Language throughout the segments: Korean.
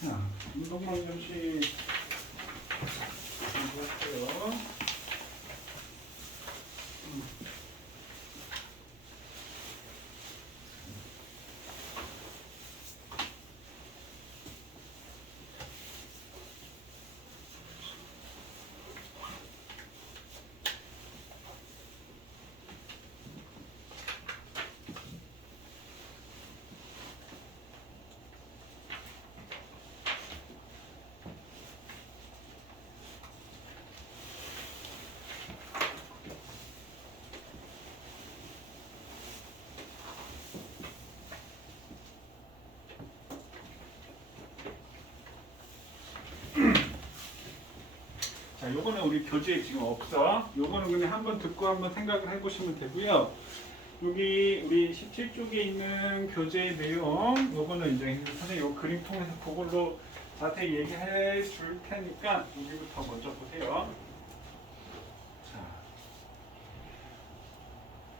자, 운동만 잠시 공부할게요. 자, 요거는 우리 교재에 지금 없어. 요거는 그냥 한번 듣고 한번 생각을 해보시면 되고요. 여기 우리 17쪽에 있는 교재의 내용, 요거는 이제 선생님 요 그림 통해서 그걸로 자세히 얘기해 줄 테니까 여기부터 먼저 보세요. 자,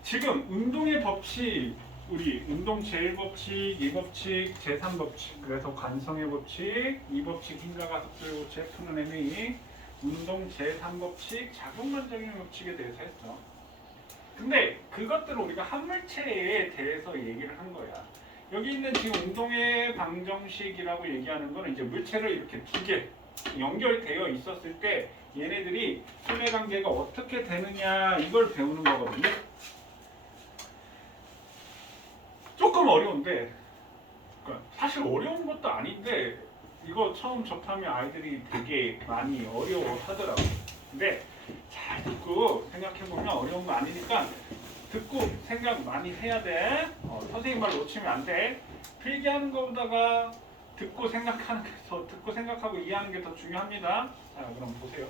지금 운동의 법칙, 우리 운동 제1법칙, 2법칙, 제3법칙, 그래서 관성의 법칙, 2법칙 힘자가속도의 법칙, F는 MA, 운동 제3법칙, 작용만적인 법칙에 대해서 했어. 근데 그것들을 우리가 한물체에 대해서 얘기를 한 거야. 여기 있는 지금 운동의 방정식이라고 얘기하는 거는 이제 물체를 이렇게 두 개 연결되어 있었을 때 얘네들이 순회 관계가 어떻게 되느냐 이걸 배우는 거거든요. 조금 어려운데, 그러니까 사실 어려운 것도 아닌데 이거 처음 접하면 아이들이 되게 많이 어려워하더라고. 근데 잘 듣고 생각해보면 어려운 거 아니니까 듣고 생각 많이 해야 돼. 선생님 말 놓치면 안 돼. 필기하는 것보다가 듣고 생각하는 게 더, 듣고 생각하고 이해하는 게 더 중요합니다. 자, 그럼 보세요.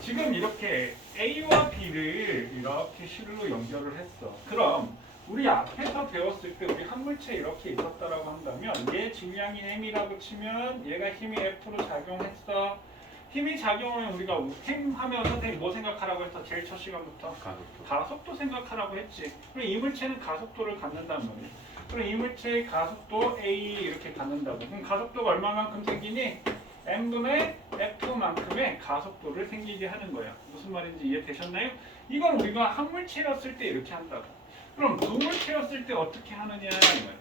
지금 이렇게 A와 B를 이렇게 실로 연결을 했어. 그럼 우리 앞에서 배웠을 때 우리 한 물체 이렇게 있었다라고 한다면 얘 질량이 M이라고 치면 얘가 힘이 F로 작용했어. 힘이 작용하면 우리가 힘 하면 선생님 뭐 생각하라고 했어? 제일 첫 시간부터 가속도 생각하라고 했지. 그럼 이 물체는 가속도를 갖는단 말이야. 그럼 이 물체의 가속도 A 이렇게 갖는다고. 그럼 가속도가 얼마만큼 생기니? M분의 F만큼의 가속도를 생기게 하는 거야. 무슨 말인지 이해되셨나요? 이건 우리가 한 물체였을 때 이렇게 한다고. 그럼 두 물체였을 때 어떻게 하느냐 이 말이야.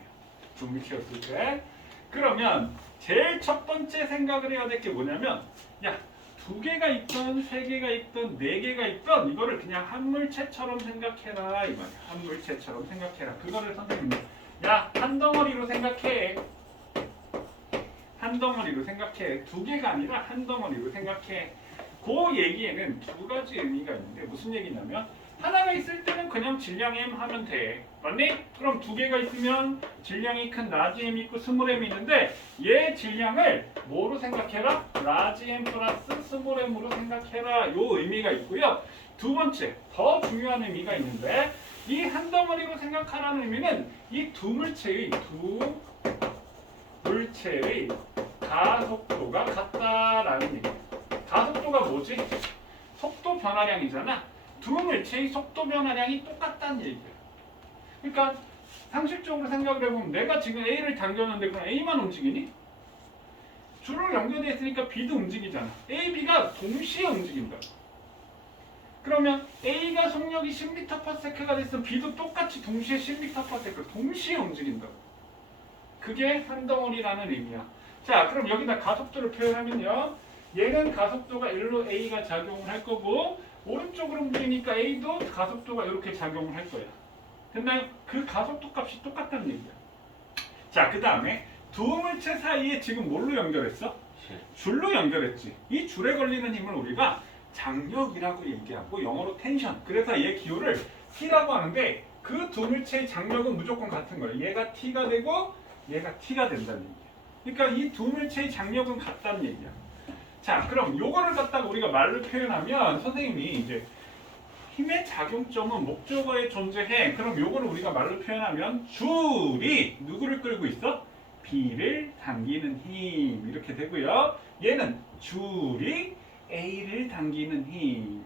두 물체였을 때. 그러면 제일 첫 번째 생각을 해야 될 게 뭐냐면, 야, 두 개가 있던, 세 개가 있던, 네 개가 있던 이거를 그냥 한 물체처럼 생각해라 이 말이야. 한 물체처럼 생각해라. 그거를 선생님이 야, 한 덩어리로 생각해. 한 덩어리로 생각해. 두 개가 아니라 한 덩어리로 생각해. 그 얘기에는 두 가지 의미가 있는데 무슨 얘기냐면 하나가 있을 때는 그냥 질량 M 하면 돼. 맞니? 그럼 두 개가 있으면 질량이 큰 라지 M 있고 스몰 M 있는데 얘 질량을 뭐로 생각해라? 라지 M 플러스 스몰 M으로 생각해라. 요 의미가 있고요. 두 번째, 더 중요한 의미가 있는데 이 한 덩어리로 생각하라는 의미는 이 두 물체의 가속도가 같다라는 얘기예요. 가속도가 뭐지? 속도 변화량이잖아. 두 물체의 속도 변화량이 똑같다는 얘기예요. 그러니까 상식적으로 생각을 해보면 내가 지금 A를 당겼는데 그럼 A만 움직이니? 줄을 연결되어 있으니까 B도 움직이잖아. A, B가 동시에 움직인다. 그러면 A가 속력이 10m/s가 됐으면 B도 똑같이 동시에 10m/s 동시에 움직인다고. 그게 한 덩어리라는 의미야. 자, 그럼 여기다 가속도를 표현하면요. 얘는 가속도가 1로 A가 작용을 할 거고 오른쪽으로 움직이니까 A도 가속도가 이렇게 작용을 할 거야. 됐나요? 그 가속도 값이 똑같다는 얘기야. 자, 그 다음에 두 물체 사이에 지금 뭘로 연결했어? 줄로 연결했지. 이 줄에 걸리는 힘을 우리가 장력이라고 얘기하고 영어로 텐션. 그래서 얘 기호를 T라고 하는데 그 두 물체의 장력은 무조건 같은 거예요. 얘가 T가 되고 얘가 T가 된다는 얘기야. 그러니까 이 두 물체의 장력은 같다는 얘기야. 자, 그럼 요거를 갖다가 우리가 말로 표현하면 선생님이 이제 힘의 작용점은 목적어에 존재해. 그럼 요거를 우리가 말로 표현하면 줄이 누구를 끌고 있어? B를 당기는 힘 이렇게 되고요. 얘는 줄이 A를 당기는 힘.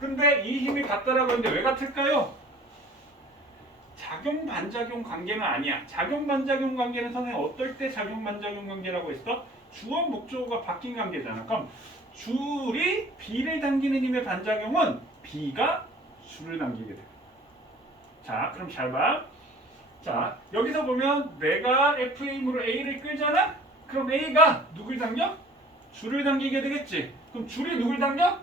근데 이 힘이 같다라고 했는데 왜 같을까요? 작용 반작용 관계는 아니야. 작용 반작용 관계는 선생님 어떨 때 작용 반작용 관계라고 했어? 주어 목적어가 바뀐 관계잖아. 그럼 줄이 B를 당기는 힘의 반작용은 B가 줄을 당기게 돼. 자, 그럼 잘 봐. 자, 여기서 보면 내가 F의 힘으로 A를 끌잖아? 그럼 A가 누굴 당겨? 줄을 당기게 되겠지. 그럼 줄이 누굴 당겨?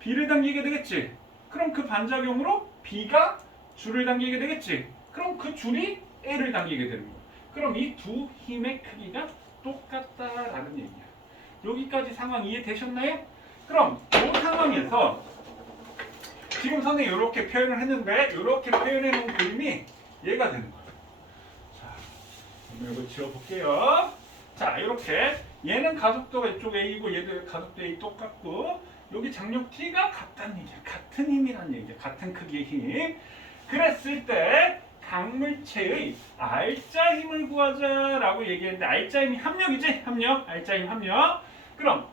B를 당기게 되겠지. 그럼 그 반작용으로 B가 줄을 당기게 되겠지. 그럼 그 줄이 A를 당기게 되는 거야. 그럼 이 두 힘의 크기가 똑같다라는 얘기야. 여기까지 상황 이해되셨나요? 그럼 이 상황에서 지금 선생님이 이렇게 표현을 했는데 이렇게 표현해 놓은 그림이 얘가 되는 거야. 자, 그럼 이걸 지워볼게요. 자, 이렇게 얘는 가속도가 이쪽 A고 얘도 가속도 A 똑같고 여기 장력 T가 같다는 얘기야. 같은 힘이라는 얘기야. 같은 크기의 힘. 그랬을 때 강물체의 R자 힘을 구하자라고 얘기했는데 R자 힘이 합력이지? 합력. R자 힘 합력. 그럼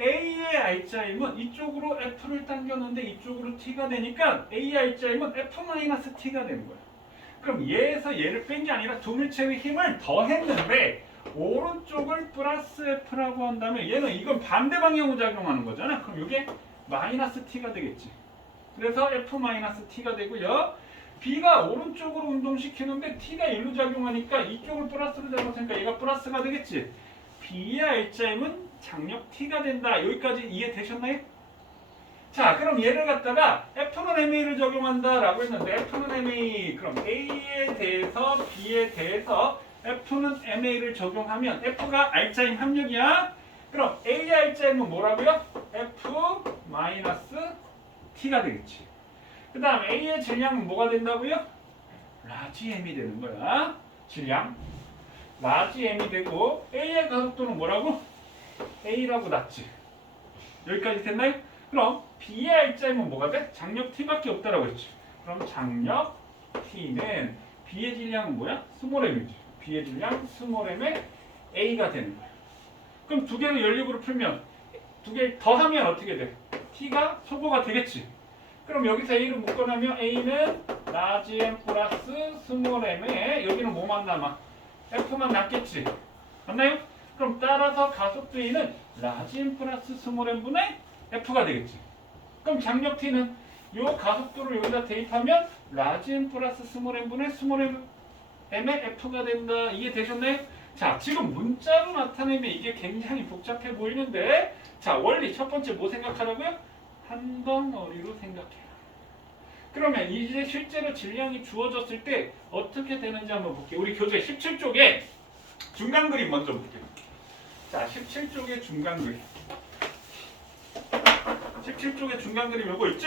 A의 R자 힘은 이쪽으로 F를 당겼는데 이쪽으로 T가 되니까 A의 R자 힘은 F-T가 되는 거야. 그럼 얘에서 얘를 뺀 게 아니라 두 물체의 힘을 더했는데 오른쪽을 플러스 F라고 한다면 얘는 이건 반대 방향으로 작용하는 거잖아. 그럼 이게 마이너스 T가 되겠지. 그래서 F-T가 되고요. B가 오른쪽으로 운동시키는데 T가 일로 작용하니까 이쪽을 플러스로 작용하니까 얘가 플러스가 되겠지. B의 R자임은 장력 T가 된다. 여기까지 이해되셨나요? 자, 그럼 얘를 갖다가 F는 MA를 적용한다라고 했는데 F는 MA, 그럼 A에 대해서 B에 대해서 F는 MA를 적용하면 F가 R자임 합력이야. 그럼 A의 R자임은 뭐라고요? F-T가 되겠지. 그 다음 A의 질량은 뭐가 된다고요? 라지 M이 되는 거야. 질량 라지 M이 되고 A의 가속도는 뭐라고? A라고 놨지. 여기까지 됐나요? 그럼 B의 R자임은 뭐가 돼? 장력 T밖에 없다라고 했지. 그럼 장력 T는 B의 질량은 뭐야? 스몰 M이지. B의 질량 스몰 M의 A가 되는 거야. 그럼 두 개를 연립으로 풀면 두 개 더하면 어떻게 돼? T가 소거가 되겠지. 그럼 여기서 A를 묶어놓으면 A는 라지 M 플러스 스몰 M에 여기는 뭐만 남아? F만 남겠지. 맞나요? 그럼 따라서 가속도 A는 라지 M 플러스 스몰 M분의 F가 되겠지. 그럼 장력 T는 이 가속도를 여기다 대입하면 라지 M 플러스 스몰 M분의 스몰 M의 F가 된다. 이해되셨나요? 자, 지금 문자로 나타내면 이게 굉장히 복잡해 보이는데 자, 원리 첫 번째 뭐 생각하라고요? 한 덩어리로 생각해요. 그러면 이제 실제로 질량이 주어졌을 때 어떻게 되는지 한번 볼게요. 우리 교재 17쪽에 중간 그림 먼저 볼게요. 자, 17쪽의 중간 그림. 17쪽의 중간 그림 요거 있지?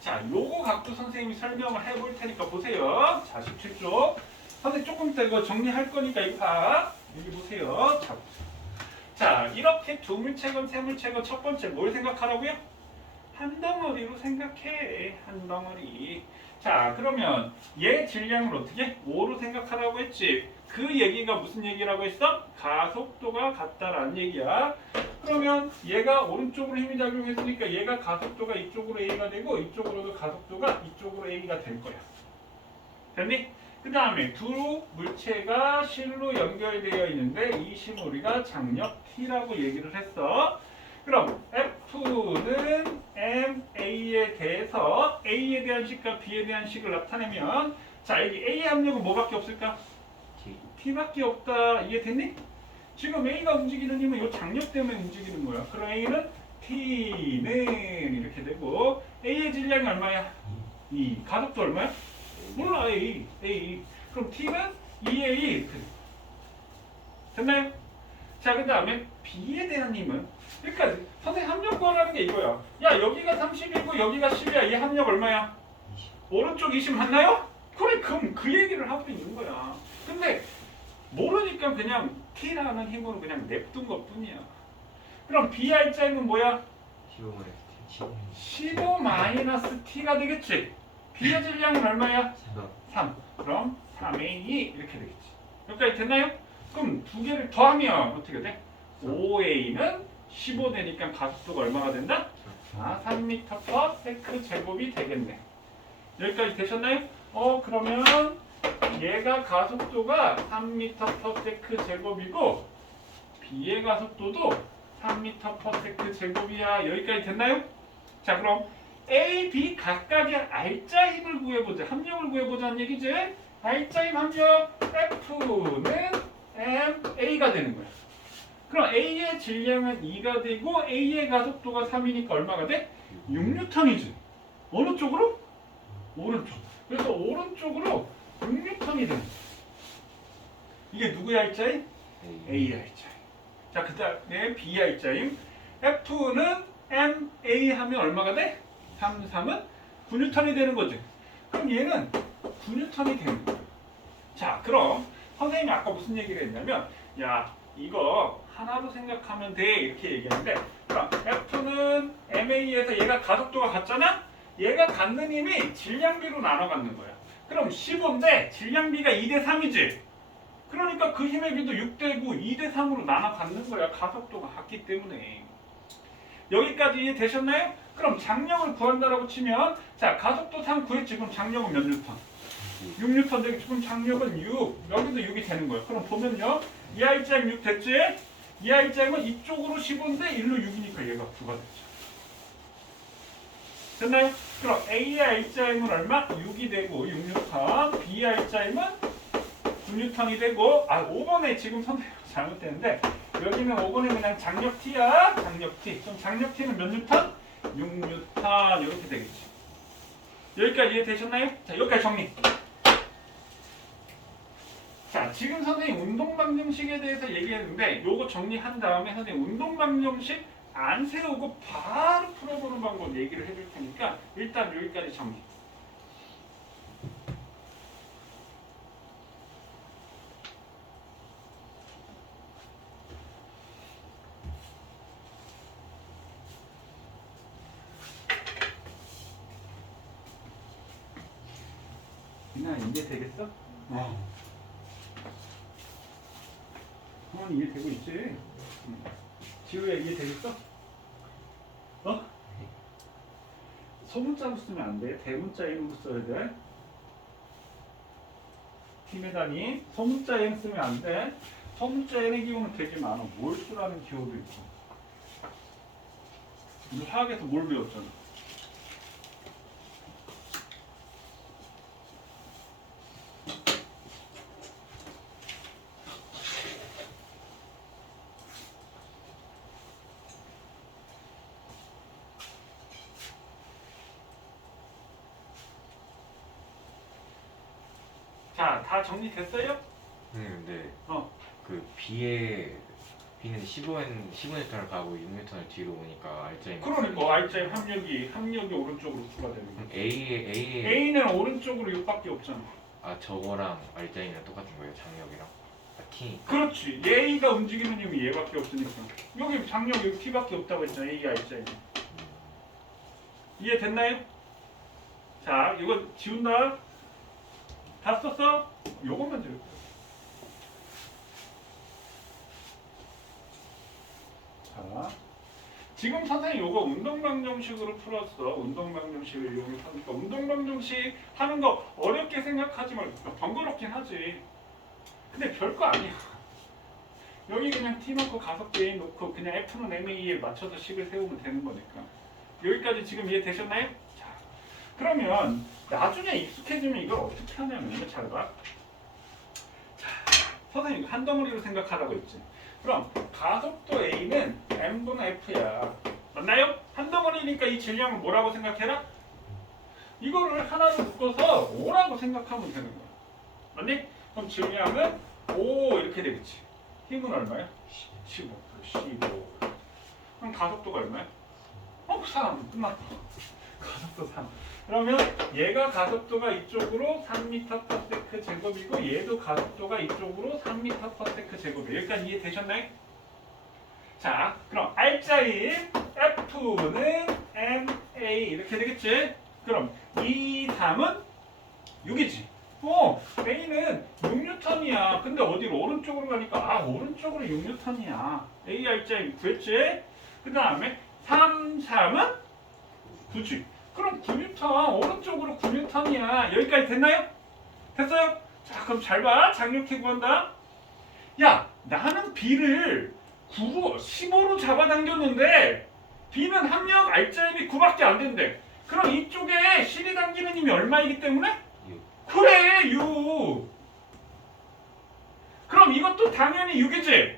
자, 요거 갖고 선생님이 설명을 해볼 테니까 보세요. 자, 17쪽. 선생님 조금 이따 이거 정리할 거니까 이거 봐. 여기 보세요. 자, 자, 이렇게 두 물체건 세 물체건 첫 번째 뭘 생각하라고요? 한 덩어리로 생각해. 한 덩어리. 자, 그러면 얘 질량을 어떻게? 5로 생각하라고 했지. 그 얘기가 무슨 얘기라고 했어? 가속도가 같다라는 얘기야. 그러면 얘가 오른쪽으로 힘이 작용했으니까 얘가 가속도가 이쪽으로 A가 되고 이쪽으로도 가속도가 이쪽으로 A가 될 거야. 됐니? 그 다음에 두 물체가 실로 연결되어 있는데 이 심 우리가 장력 T라고 얘기를 했어. 그럼 F는 MA에 대해서 A에 대한 식과 B에 대한 식을 나타내면 자, 여기 A의 압력은 뭐밖에 없을까? T밖에 없다. 이해됐니? 지금 A가 움직이는 힘은 이 장력 때문에 움직이는 거야. 그럼 A는 T는 이렇게 되고 A의 질량이 얼마야? 2. 가속도 얼마야? 몰라. A. 그럼 T는 2A. 됐나요? 자, 그 다음에 B에 대한 힘은 그러니까 선생님 합력 구하라는 게 이거야. 야, 여기가 30이고 여기가 10이야. 이 합력 얼마야? 20. 오른쪽 20 맞나요? 그래, 그럼 그 얘기를 하고 있는 거야. 근데 모르니까 그냥 T라는 힘으로 그냥 냅둔 것 뿐이야. 그럼 BR자는 뭐야? 15-T가 되겠지. B의 질량은 얼마야? 3. 그럼 3A 이렇게 되겠지. 여기까지 됐나요? 그럼 두 개를 더하면 어떻게 돼? 5A는 15 되니까 가속도가 얼마가 된다? 3m/s 제곱이 되겠네. 여기까지 되셨나요? 그러면 얘가 가속도가 3m/s 제곱이고 B의 가속도도 3m/s 제곱이야. 여기까지 됐나요? 자, 그럼 A, B 각각의 R자 힘을 구해보자. 합력을 구해보자는 얘기지. R자 힘 합력 F는 MA가 되는 거야. 그럼 A의 질량은 2가 되고 A의 가속도가 3이니까 얼마가 돼? 6N이지. 어느 쪽으로? 오른쪽. 그래서 오른쪽으로 6N이 되는 거야. 이게 누구의 R자임? A의 R자임. 자, 그 다음에 B의 R자임. F는 MA 하면 얼마가 돼? 3은 9N이 되는 거지. 그럼 얘는 9N이 되는 거야. 자, 그럼 선생님이 아까 무슨 얘기를 했냐면, 야, 이거 하나로 생각하면 돼 이렇게 얘기했는데, 그럼 F는 MA에서 얘가 가속도가 같잖아? 얘가 갖는 힘이 질량비로 나눠 갖는 거야. 그럼 15인데 질량비가 2대 3이지. 그러니까 그 힘의 비도 6대고 2대 3으로 나눠 갖는 거야. 가속도가 같기 때문에. 여기까지 이해되셨나요? 그럼 장력을 구한다라고 치면, 자, 가속도 3 구했지. 그럼 장력은 몇 뉴턴? 6뉴턴 되겠지. 그럼 장력은 6. 여기도 6이 되는 거예요. 그럼 보면요. 이 R자임 6 됐지? 이 R자임은 이쪽으로 15인데 1로 6이니까 얘가 9가 됐죠. 됐나요? 그럼 A의 R자임은 얼마? 6이 되고 6뉴턴. B의 R자임은 9뉴턴이 되고, 5번에 지금 선택이 잘못됐는데, 여기는 5번에 그냥 장력 T야. 장력 T. 그럼 장력 T는 몇 뉴턴? 6뉴턴. 이렇게 되겠지. 여기까지 이해되셨나요? 자, 여기까지 정리. 자, 지금 선생님 운동방정식에 대해서 얘기했는데, 요거 정리한 다음에 선생님 운동방정식 안 세우고 바로 풀어보는 방법 얘기를 해줄 테니까 일단 여기까지 정리. 이나 이해되겠어? 형은 이해되고 있지? 지우야 이해되겠어? 소문자로 쓰면 안 돼. 대문자 이름으로 써야 돼. 팀의 단위 소문자 이름 쓰면 안 돼. 소문자 N의 기호는 되게 많아. 몰수라는 기호도 있고. 우리 화학에서 뭘 배웠잖아. 자, 다 정리됐어요? 근데 어. 그 B는 15N을 가고 6N을 뒤로 오니까 R자임. 그러니까 R자임 합력이 오른쪽으로 추가되는 거야. 그럼 A의 A는 오른쪽으로 6밖에 없잖아. 저거랑 R자임이랑 똑같은 거예요, 장력이랑. T. 그렇지. A가 움직이는 힘이 얘밖에 없으니까. 여기 장력 여기 T밖에 없다고 했잖아. A, R자임. 이해됐나요? 자, 이거 지운다. 다 썼어? 요것만 지울 거야. 자, 지금 선생님 요거 운동방정식으로 풀었어. 운동방정식을 이용해서 하니까 운동방정식 하는 거 어렵게 생각하지 말고 번거롭긴 하지. 근데 별거 아니야. 여기 그냥 T 놓고 가속도 A 놓고 그냥 F는 MA에 맞춰서 식을 세우면 되는 거니까. 여기까지 지금 이해되셨나요? 자, 그러면 나중에 익숙해지면 이걸 어떻게 하냐면 이거 잘 봐. 자, 선생님 한 덩어리로 생각하라고 했지. 그럼 가속도 A는 M분의 F야. 맞나요? 한 덩어리니까 이 질량을 뭐라고 생각해라? 이거를 하나로 묶어서 5라고 생각하면 되는 거야. 맞니? 그럼 질량은 5 이렇게 되겠지. 힘은 얼마야? 15. 그럼 가속도가 얼마야? 3. 끝났다. 가속도 3. 그러면 얘가 가속도가 이쪽으로 3m/s 제곱이고 얘도 가속도가 이쪽으로 3m/s 제곱이에요. 여기까지 이해되셨나요? 자, 그럼 R자인 F는 MA 이렇게 되겠지? 그럼 이 3은 6이지. A는 6N이야. 근데 어디로? 오른쪽으로 가니까 오른쪽으로 6N이야. A R자인 구했지? 그 다음에 3, 3은 9지. 그럼 9뉴턴 오른쪽으로 9뉴턴이야. 여기까지 됐나요? 됐어요? 자 그럼 잘 봐. 장력해 구한다. 야 나는 B를 9로 15로 잡아당겼는데 B는 합력 R자임이 9밖에 안 된대. 그럼 이쪽에 실이 당기는 힘이 얼마이기 때문에? 6. 그래 6. 그럼 이것도 당연히 6이지.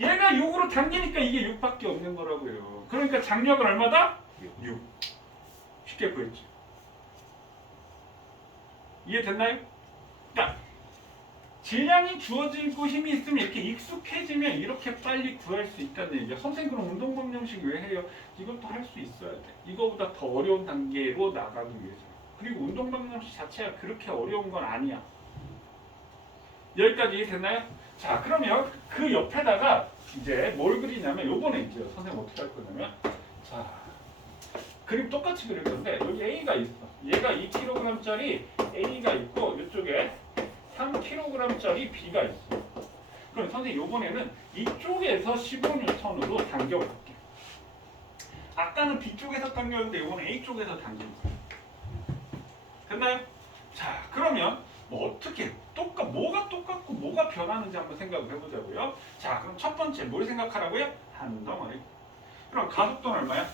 얘가 6으로 당기니까 이게 6밖에 없는 거라고요. 그러니까 장력은 얼마다? 6. 쉽게 구했지. 이해됐나요? 그러니까 질량이 주어지고 힘이 있으면 이렇게 익숙해지면 이렇게 빨리 구할 수 있다는 얘기야. 선생님 그럼 운동 방정식 왜 해요? 이것도 할 수 있어야 돼. 이거보다 더 어려운 단계로 나가기 위해서. 그리고 운동 방정식 자체가 그렇게 어려운 건 아니야. 여기까지 이해됐나요? 자 그러면 그 옆에다가 이제 뭘 그리냐면 요번에 이제 선생님 어떻게 할 거냐면 자 그림 똑같이 그릴 건데 여기 A가 있어. 얘가 2kg짜리 A가 있고 이쪽에 3kg짜리 B가 있어. 그럼 선생님 요번에는 이쪽에서 15N으로 당겨볼게. 아까는 B쪽에서 당겼는데 요번에 A쪽에서 당기는 거야. 됐나요? 자 그러면 뭐 어떻게 뭐가 똑같고 뭐가 변하는지 한번 생각을 해보자고요. 자 그럼 첫 번째 뭘 생각하라고요? 한 덩어리. 그럼 가속도는 얼마야?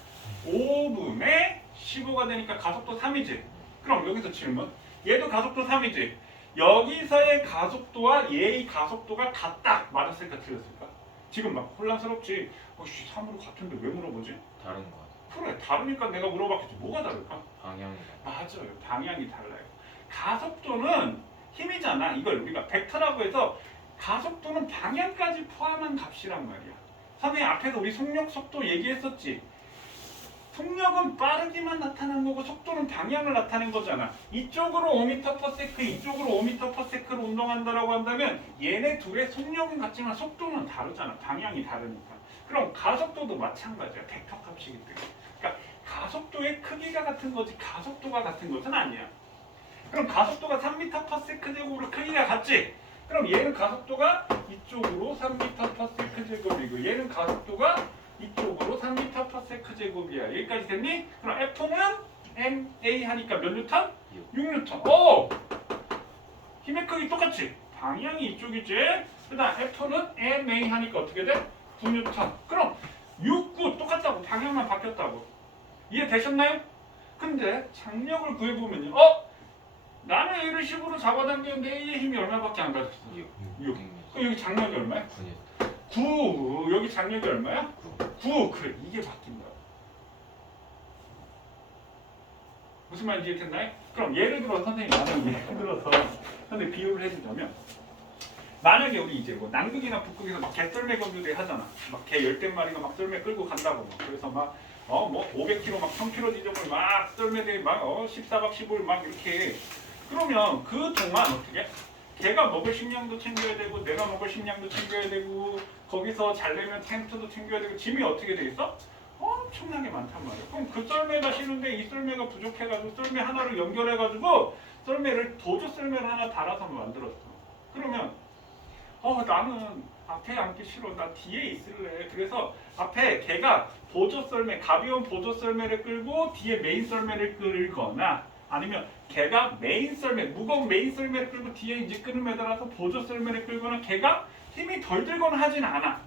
5분의 15가 되니까 가속도 3이지. 그럼 여기서 질문. 얘도 가속도 3이지. 여기서의 가속도와 얘의 가속도가 같다. 맞았을까 틀렸을까? 지금 막 혼란스럽지. 3으로 같은데 왜 물어보지? 다른 거 같아. 그래 다르니까 내가 물어봤겠지. 뭐가 다를까? 방향이 맞아요. 방향이 달라요. 가속도는 힘이잖아. 이걸 우리가 벡터라고 해서 가속도는 방향까지 포함한 값이란 말이야. 선생님 앞에서 우리 속력, 속도 얘기했었지. 속력은 빠르기만 나타난 거고 속도는 방향을 나타낸 거잖아. 이쪽으로 5m/s, 이쪽으로 5m/s로 운동한다라고 한다면 얘네 둘의 속력은 같지만 속도는 다르잖아. 방향이 다르니까. 그럼 가속도도 마찬가지야. 벡터 값이기 때문에. 그러니까 가속도의 크기가 같은 거지 가속도가 같은 것은 아니야. 그럼 가속도가 3m/s제곱으로 크기가 같지? 그럼 얘는 가속도가 이쪽으로 3m/s제곱이고 얘는 가속도가 이쪽으로 3m/s제곱이야. 여기까지 됐니? 그럼 F는 ma 하니까 몇 뉴턴? 6뉴턴. 오! 힘의 크기 똑같지? 방향이 이쪽이지? 그 다음 F는 ma 하니까 어떻게 돼? 9뉴턴. 그럼 6, 9 똑같다고. 방향만 바뀌었다고. 이해되셨나요? 근데 장력을 구해보면요. 나는 A를 10으로 잡아당겼는데 A의 힘이 얼마밖에 안 가졌어? 6. 그럼 여기 장력이 얼마야? 9. 여기 장력이 얼마야? 9. 그래 이게 바뀐다고. 무슨 말인지 이해됐나요? 그럼 예를 들어 선생님 만약에 예를 들어서 선생님 비유를 해주자면 만약에 우리 이제 뭐 남극이나 북극에서 막 개썰매 경주대 하잖아. 막 개 열댓 마리가 막 썰매 끌고 간다고 막. 그래서 막 뭐 500km 막 1000km 지점을 막 썰매대 막 14박 15일 막 이렇게. 그러면 그 동안 어떻게? 걔가 먹을 식량도 챙겨야 되고 내가 먹을 식량도 챙겨야 되고 거기서 자려면 텐트도 챙겨야 되고 짐이 어떻게 돼 있어? 엄청나게 많단 말이야. 그럼 그 썰매가 싫은데 이 썰매가 부족해가지고 썰매 하나를 연결해가지고 썰매를 도조 썰매를 하나 달아서 만들었어. 그러면 나는 앞에 앉기 싫어. 나 뒤에 있을래. 그래서 앞에 걔가 보조 썰매, 가벼운 보조 썰매를 끌고 뒤에 메인 썰매를 끌거나 아니면 걔가 메인 썰매, 무거운 메인 썰매를 끌고 뒤에 이제 끈을 매달아서 보조 썰매를 끌거나 걔가 힘이 덜 들거나 하진 않아.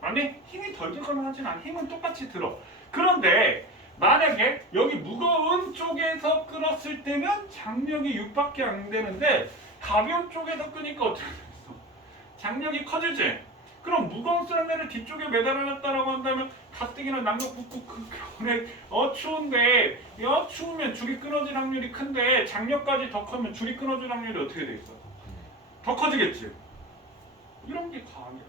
아니 힘이 덜 들거나 하진 않아. 힘은 똑같이 들어. 그런데 만약에 여기 무거운 쪽에서 끌었을 때는 장력이 6밖에 안 되는데 가벼운 쪽에서 끄니까 어떻게 됐어? 장력이 커지지? 그럼 무거운 썰매를 뒤쪽에 매달아놨다라고 한다면 가뜩이나 남극 북극 그 겨울에 추운데 추우면 줄이 끊어질 확률이 큰데 장력까지 더 커면 줄이 끊어질 확률이 어떻게 돼 있어? 더 커지겠지? 이런 게 과학이야.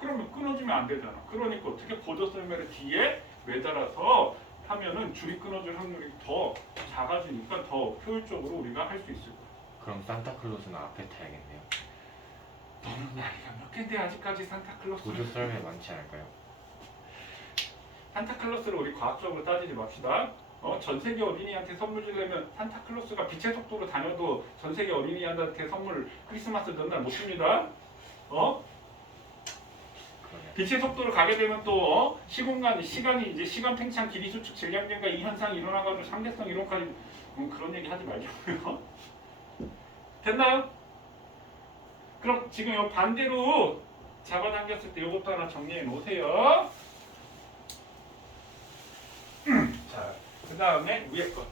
그러면 끊어지면 안 되잖아. 그러니까 어떻게 보조 썰매를 뒤에 매달아서 하면은 줄이 끊어질 확률이 더 작아지니까 더 효율적으로 우리가 할 수 있을 거야. 그럼 산타클로스는 앞에 타야겠네요. 너는 나이가 몇 개인데 아직까지 산타클로스 보조 썰매 많지 않을까요? 산타클로스를 우리 과학적으로 따지지 맙시다. 전 세계 어린이한테 선물 주려면 산타클로스가 빛의 속도로 다녀도 전 세계 어린이한테 선물 크리스마스 전날 못 줍니다. 그러면 빛의 속도로 가게 되면 또 시간이 이제 시간 팽창 길이 수축 질량변과 이 현상이 일어나가지고 상대성 이론까지 그런 얘기 하지 말자고요. 됐나요? 그럼 지금 요 반대로 잡아당겼을 때 요것도 하나 정리해 놓으세요. 자, 그 다음에 위에 거.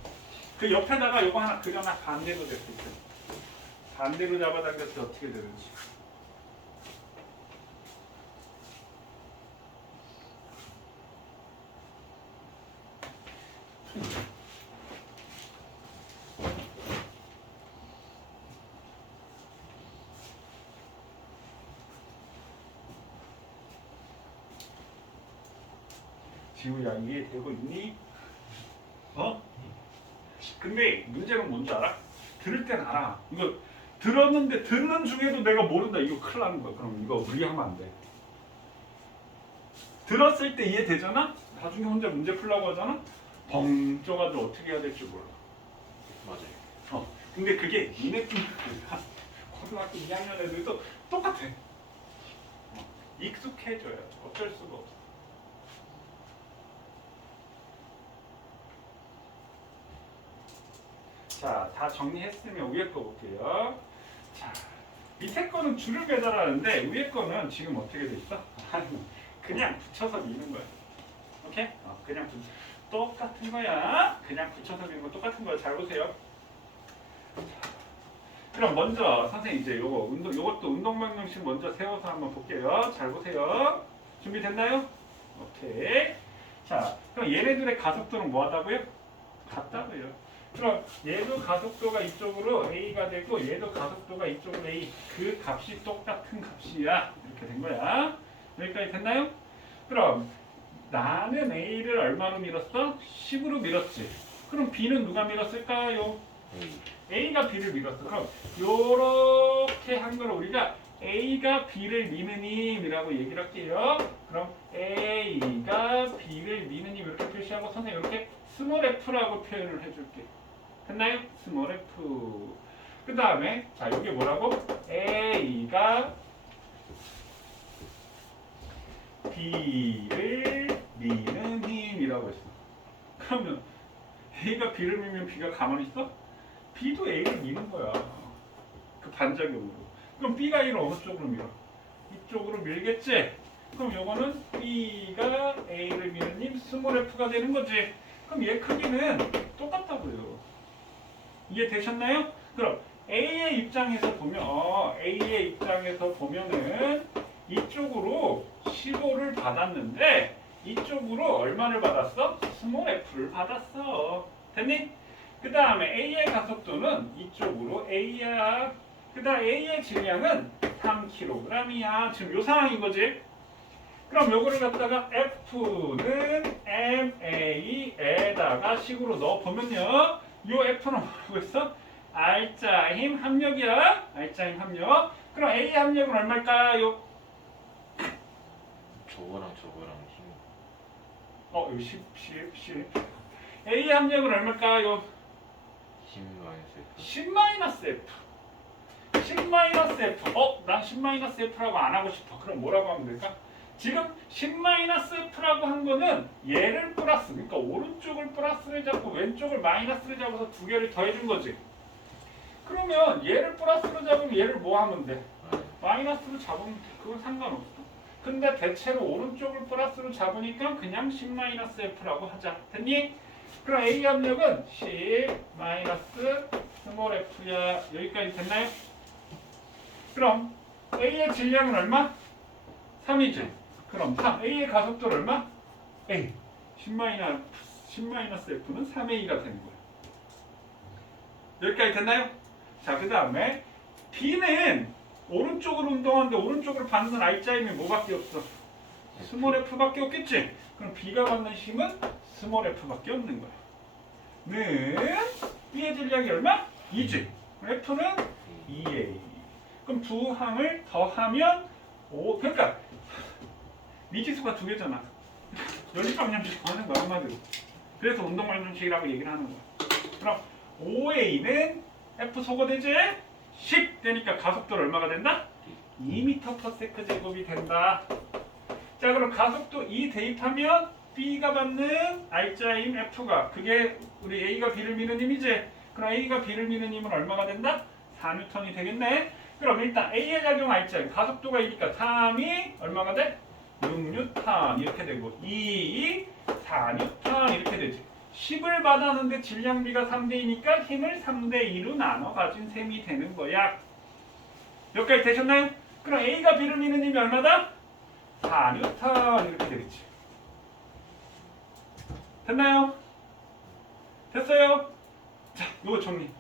그 옆에다가 요거 하나 그려놔. 반대로 될 수 있어요. 반대로 잡아당겼을 때 어떻게 되는지. 지우야 이해되고 있니? 어? 근데 문제는 뭔지 알아? 들을 땐 알아. 이거 들었는데 듣는 중에도 내가 모른다. 이거 큰일 나는 거야. 그럼 이거 무리하면 안 돼. 들었을 때 이해되잖아? 나중에 혼자 문제 풀라고 하잖아? 벙 쪄가지고 어떻게 해야 될지 몰라. 맞아요. 근데 그게 니네뿐 아니라 고등학교 2학년 애들도 똑같아. 익숙해져요. 어쩔 수가 없어. 자, 다 정리했으면 위에 거 볼게요. 자, 밑에 거는 줄을 배달하는데 위에 거는 지금 어떻게 돼 있어? 그냥 붙여서 미는 거야. 오케이? 그냥 똑같은 거야. 그냥 붙여서 미는 거 똑같은 거야. 잘 보세요. 자, 그럼 먼저 선생님 이제 요것도 운동 명령식 먼저 세워서 한번 볼게요. 잘 보세요. 준비됐나요? 오케이. 자, 그럼 얘네들의 가속도는 뭐하다고요? 같다고요. 그럼 얘도 가속도가 이쪽으로 A가 되고 얘도 가속도가 이쪽으로 A. 그 값이 똑같은 값이야. 이렇게 된 거야. 여기까지 됐나요? 그럼 나는 A를 얼마로 밀었어? 10으로 밀었지. 그럼 B는 누가 밀었을까요? A가 B를 밀었어. 그럼 요렇게 한 걸 우리가 A가 B를 미는 힘이라고 얘기를 할게요. 그럼 A가 B를 미는 힘 이렇게 표시하고 선생님 이렇게 스몰 f라고 표현을 해줄게. 됐나요? 스몰 f. 그 다음에 자 이게 뭐라고? A가 B를 미는 힘이라고 했어. 그러면 A가 B를 밀면 B가 가만히 있어? B도 A를 미는 거야. 그 반작용으로. 그럼 B가 A를 어느 쪽으로 밀어? 이쪽으로 밀겠지? 그럼 요거는 B가 A를 미는 힘 스몰 f가 되는 거지. 그럼 얘 크기는 똑같다고요. 이해되셨나요? 그럼 A의 입장에서 보면은 이쪽으로 15를 받았는데 이쪽으로 얼마를 받았어? 스몰 f를 받았어. 됐니? 그 다음에 A의 가속도는 이쪽으로 A야. 그 다음 A의 질량은 3kg이야. 지금 요 상황인 거지? 그럼 요거를 갖다가 F는 MA에다가 식으로 넣어보면요. 요 F는 뭐라고 했어? R자힘 합력이야. R자힘 합력. 그럼 A 합력은 얼마일까요? 저거랑 힘. 여기 10. A 합력은 얼마일까요? 10-F. 10-F. 난 10-F라고 안 하고 싶어. 그럼 뭐라고 하면 될까? 지금 10-F라고 한 거는 얘를 플러스, 그러니까 오른쪽을 플러스를 잡고 왼쪽을 마이너스를 잡아서 두 개를 더해준 거지. 그러면 얘를 플러스로 잡으면 얘를 뭐 하면 돼? 마이너스로 잡으면 돼. 그건 상관없어. 근데 대체로 오른쪽을 플러스로 잡으니까 그냥 10-F라고 하자. 됐니? 그럼 A 압력은 10 마이너스 스몰 f야. 여기까지 됐나요? 그럼 A의 질량은 얼마? 3이지. 그럼 3. A의 가속도는 얼마? A. 10-F는 3A가 되는 거야. 여기까지 됐나요? 자, 그 다음에 B는 오른쪽으로 운동하는데 오른쪽으로 받는 R자임이 뭐밖에 없어? 스몰 F밖에 없겠지? 그럼 B가 받는 힘은 스몰 F밖에 없는 거야. 는 B의 질량이 얼마? 2지. F는 2A. 그럼 두 항을 더하면 5. 그러니까 미지수가 두 개잖아. 연립방정식 더하는 거야 한마디로. 그래서 운동방정식이라고 얘기를 하는 거야. 그럼 5A는 F 소거되지? 10 되니까 가속도는 얼마가 된다? 2m/s 제곱이 된다. 자, 그럼 가속도 E 대입하면 B가 받는 R자임 F가 그게 우리 A가 B를 미는 힘이지. 그럼 A가 B를 미는 힘은 얼마가 된다? 4N이 되겠네. 그럼 일단 A의 작용 R자임 가속도가 2니까 3이 얼마가 돼? 6N 이렇게 되고 2이 4N 이렇게 되지. 10을 받았는데 질량비가 3대2니까 힘을 3대2로 나눠 가진 셈이 되는 거야. 여기까지 되셨나요? 그럼 A가 B를 미는 힘이 얼마다? 4N 이렇게 되겠지. 됐나요? 됐어요? 자, 이거 정리.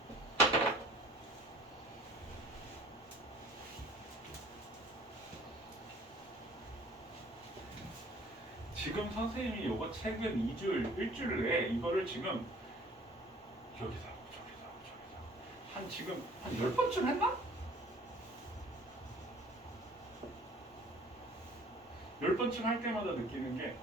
지금 선생님이 이거 책은 2줄, 1줄 내에 이거를 지금 여기서 하고 저기서 하고 저기서 하고 한 지금 한 10번쯤 했나? 10번쯤 할 때마다 느끼는 게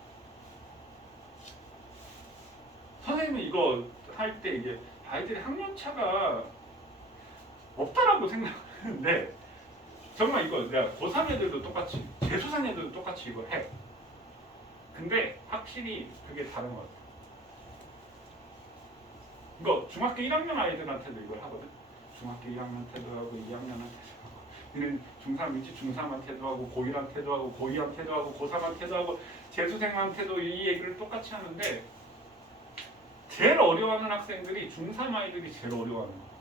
선생님은 이거 할 때 이게 아이들이 학년차가 없다라고 생각하는데 정말 이거 내가 고3 애들도 똑같이 재수생 애들도 똑같이 이거 해. 근데 확실히 그게 다른 것 같아. 이거 중학교 1학년 아이들한테도 이걸 하거든. 중학교 1학년한테도 하고 2학년한테도 하고 얘는 중3이지 중3한테도 하고 고1한테도 하고 고2한테도 하고 고3한테도 하고 재수생한테도 이 얘기를 똑같이 하는데 제일 어려워하는 학생들이 중3 아이들이 제일 어려워하는 거야.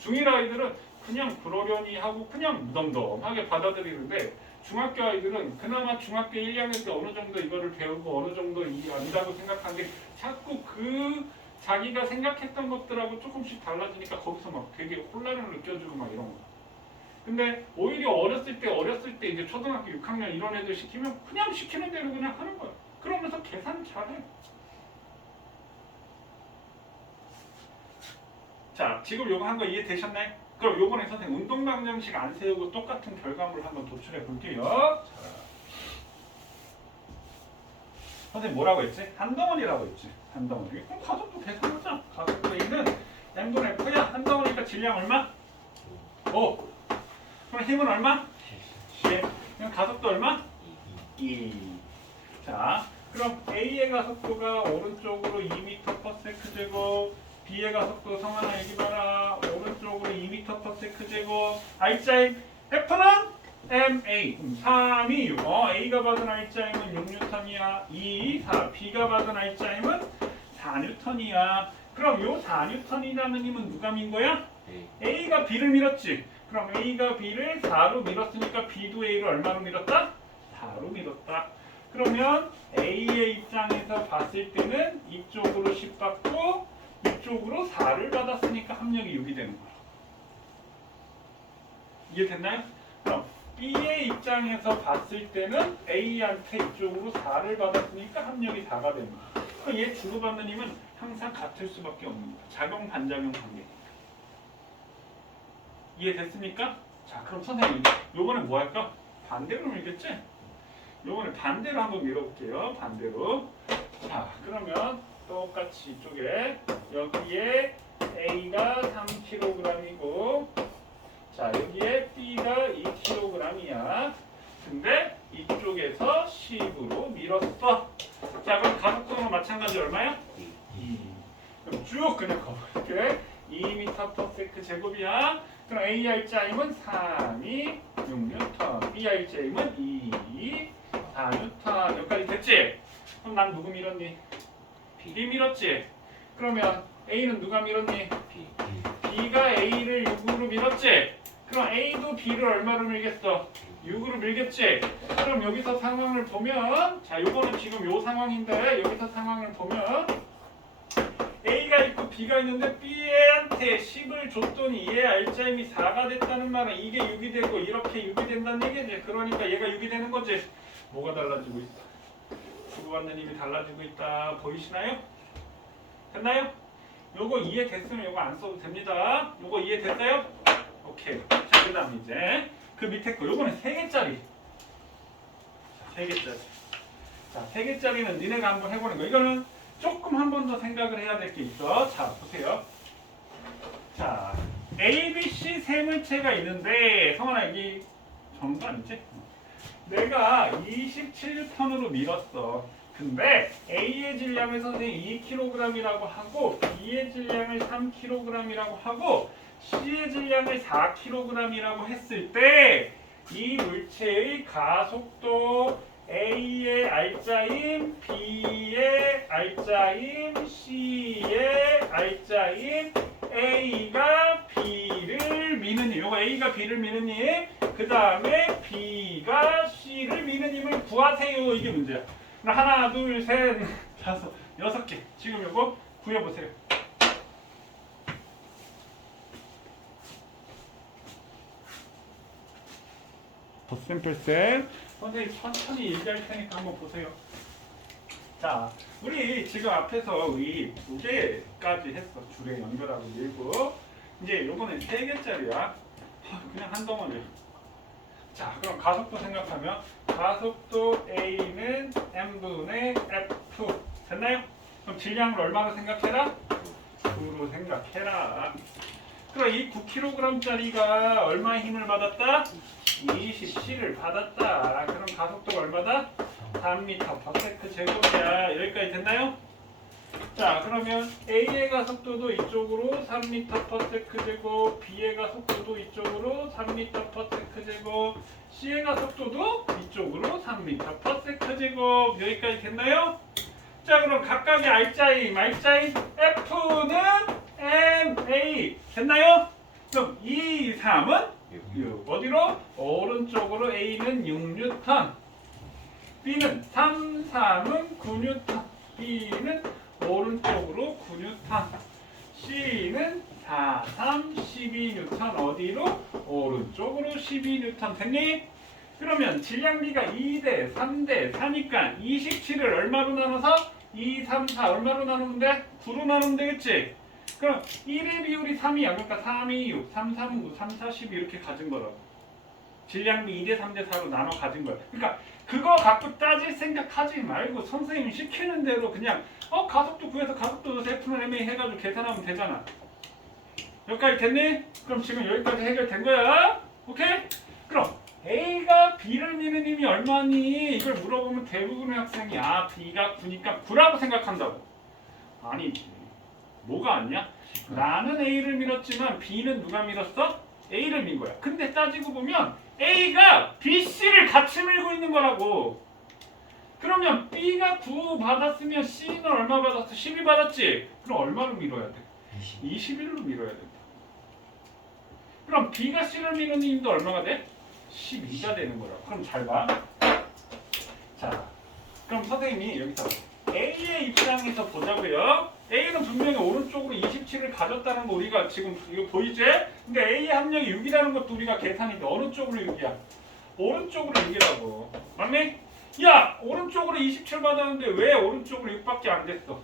중1 아이들은 그냥 그러려니 하고 그냥 무덤덤하게 받아들이는데 중학교 아이들은 그나마 중학교 1, 2학년 때 어느 정도 이거를 배우고 어느 정도 안다고 생각하는데 자꾸 그 자기가 생각했던 것들하고 조금씩 달라지니까 거기서 막 되게 혼란을 느껴지고 막 이런 거. 근데 오히려 어렸을 때 이제 초등학교 6학년 이런 애들 시키면 그냥 시키는 대로 그냥 하는 거야. 그러면서 계산 잘해. 자, 지금 요거 한 거 이해되셨나요? 그럼 요번에 선생님 운동 방정식 안 세우고 똑같은 결과물을 한번 도출해 볼게요. 자. 선생님 뭐라고 했지? 한 덩어리라고 했지. 한 덩어리. 그럼 가속도 계산하자. 가속도 A는 M분의 F야. 한 덩어리니까 질량 얼마? 5. 그럼 힘은 얼마? 10. 그럼 가속도 얼마? 2. 자, 그럼 A의 가속도가 오른쪽으로 2m/s 제곱, B의 가속도 성하나 얘기 봐라. 오른쪽으로 2m/s R자임 F는 MA 3이 6. A가 받은 R자임은 6N이야. 2, 4. B가 받은 R자임은 4N이야. 그럼 요 4N이라는 힘은 누가 민 거야? A가 B를 밀었지. 그럼 A가 B를 4로 밀었으니까 B도 A를 얼마로 밀었다? 4로 밀었다. 그러면 A의 입장에서 봤을 때는 이쪽으로 10 받고 이쪽으로 4를 받았으니까 합력이 6이 되는 거야. 이해됐나요? 그럼 B의 입장에서 봤을 때는 A한테 이쪽으로 4를 받았으니까 합력이 4가 되는 거야. 그럼 얘 주고받는 힘은 항상 같을 수밖에 없는 거야. 작용 반작용 관계니까. 이해됐습니까? 자, 그럼 선생님 요번에 뭐 할까? 반대로 밀겠지? 요번에 반대로 한번 밀어볼게요. 반대로. 자, 그러면 똑같이 이쪽에 여기에 A가 3kg이고 자, 여기에 B가 2kg이야. 근데 이쪽에서 10으로 밀었어. 자, 그럼 가속도는 마찬가지 얼마야? 2. 그럼 쭉 그냥 가볼게. 2m/s 제곱이야. 그럼 AR자임은 3이 6N, BR자임은 2, 4N. 여기까지 됐지? 그럼 난 누구 밀었니? B 밀었지? 그러면 A는 누가 밀었니? B. B가 A를 6으로 밀었지? 그럼 A도 B를 얼마로 밀겠어? 6으로 밀겠지? 그럼 여기서 상황을 보면 자, 요거는 지금 요 상황인데 여기서 상황을 보면 A가 있고 B가 있는데 B한테 10을 줬더니 얘 R자임이 4가 됐다는 말은 이게 6이 되고 이렇게 6이 된다는 얘기지. 그러니까 얘가 6이 되는 거지. 뭐가 달라지고 있다? 주고받는 힘이 달라지고 있다. 보이시나요? 됐나요? 요거 이해됐으면 요거 안 써도 됩니다. 요거 이해됐어요? 오케이. 자, 그 다음 이제 그 밑에 거 요거는 3개짜리. 3개짜리. 자, 3개짜리는 니네가 한번 해보는 거. 이거는 조금 한 번 더 생각을 해야 될 게 있어. 자, 보세요. 자, A, B, C 세 물체가 있는데 성환아 여기 정도 아니지? 내가 27턴으로 밀었어. 근데 A의 질량을 선생님이 2kg이라고 하고 B의 질량을 3kg이라고 하고 C의 질량을 4kg이라고 했을 때 이 물체의 가속도 A의 R자임, B의 R자임, C의 R자임, A가 B를 미는 힘. 요거 A가 B를 미는 힘. 그 다음에 B가 C를 미는 힘을 구하세요. 이게 문제야. 하나, 둘, 셋, 다섯, 6개. 지금 요거 구해보세요. 더 샘플셋. 선생님 천천히 얘기할 테니까 한번 보세요. 자, 우리 지금 앞에서 우리 2개까지 했어. 줄에 연결하고 밀고. 이제 요거는 3개짜리야. 그냥 한 덩어리. 자, 그럼 가속도 생각하면 가속도 A는 m분의 F. 됐나요? 그럼 질량을 얼마로 생각해라? 9로 생각해라. 그럼 이 9kg짜리가 얼마의 힘을 받았다? 20C를 받았다. 그럼 가속도가 얼마다? 3m/s 제곱이야. 여기까지 됐나요? 자, 그러면 A의 가속도도 이쪽으로 3m/s 제곱, B의 가속도도 이쪽으로 3m/s 제곱, C의 가속도도 이쪽으로 3m/s 제곱. 여기까지 됐나요? 자, 그럼 각각의 R자임 F는 MA. 됐나요? 그럼 2, 3은 6. 어디로? 오른쪽으로 A는 6N, B는 3, 3은 9N, B는 오른쪽으로 9N, C는 4, 3, 12N. 어디로? 오른쪽으로 12N. 됐니? 그러면 질량비가 2대 3대 4니까 27을 얼마로 나눠서? 2, 3, 4 얼마로 나누면 돼? 9로 나누면 되겠지? 그럼 1의 비율이 3이야. 그러니까 3, 2, 6, 3, 3, 9, 3, 4, 12 이렇게 가진 거라고. 질량비 2대 3대 4로 나눠 가진 거야. 그러니까 그거 갖고 따질 생각하지 말고 선생님이 시키는 대로 그냥 가속도 구해서 가속도 F는 MA 해가지고 계산하면 되잖아. 여기까지 됐니? 그럼 지금 여기까지 해결된 거야. 오케이? 그럼 A가 B를 미는 힘이 얼마니? 이걸 물어보면 대부분의 학생이 B가 9니까 9라고 생각한다고. 아니지. 뭐가 아니야? 나는 A를 밀었지만 B는 누가 밀었어? A를 민 거야. 근데 따지고 보면 A가 B, C를 같이 밀고 있는 거라고. 그러면 B가 9 받았으면 C는 얼마 받았어? 12 받았지? 그럼 얼마로 밀어야 돼? 21로 밀어야 된다. 그럼 B가 C를 미는 힘도 얼마가 돼? 12가 되는 거라고. 그럼 잘 봐. 자, 그럼 선생님이 여기서 A의 입장에서 보자고요. A는 분명히 오른쪽으로 27을 가졌다는 거 우리가 지금 이거 보이지? 근데 A의 합력이 6이라는 것도 우리가 계산인데 어느 쪽으로 6이야? 오른쪽으로 6이라고. 맞니? 야! 오른쪽으로 27 받았는데 왜 오른쪽으로 6밖에 안 됐어?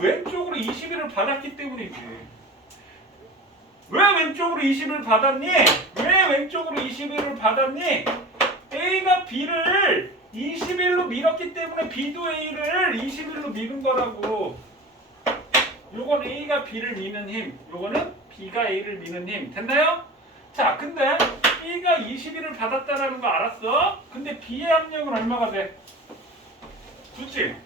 왼쪽으로 21을 받았기 때문이지. 왜 왼쪽으로 21을 받았니? 왜 왼쪽으로 21을 받았니? A가 B를 21로 밀었기 때문에 B도 A를 21로 미는 거라고. 요건 A가 B를 미는 힘, 요거는 B가 A를 미는 힘. 됐나요? 자, 근데 B가 21을 받았다라는 거 알았어? 근데 B의 압력은 얼마가 돼? 9지?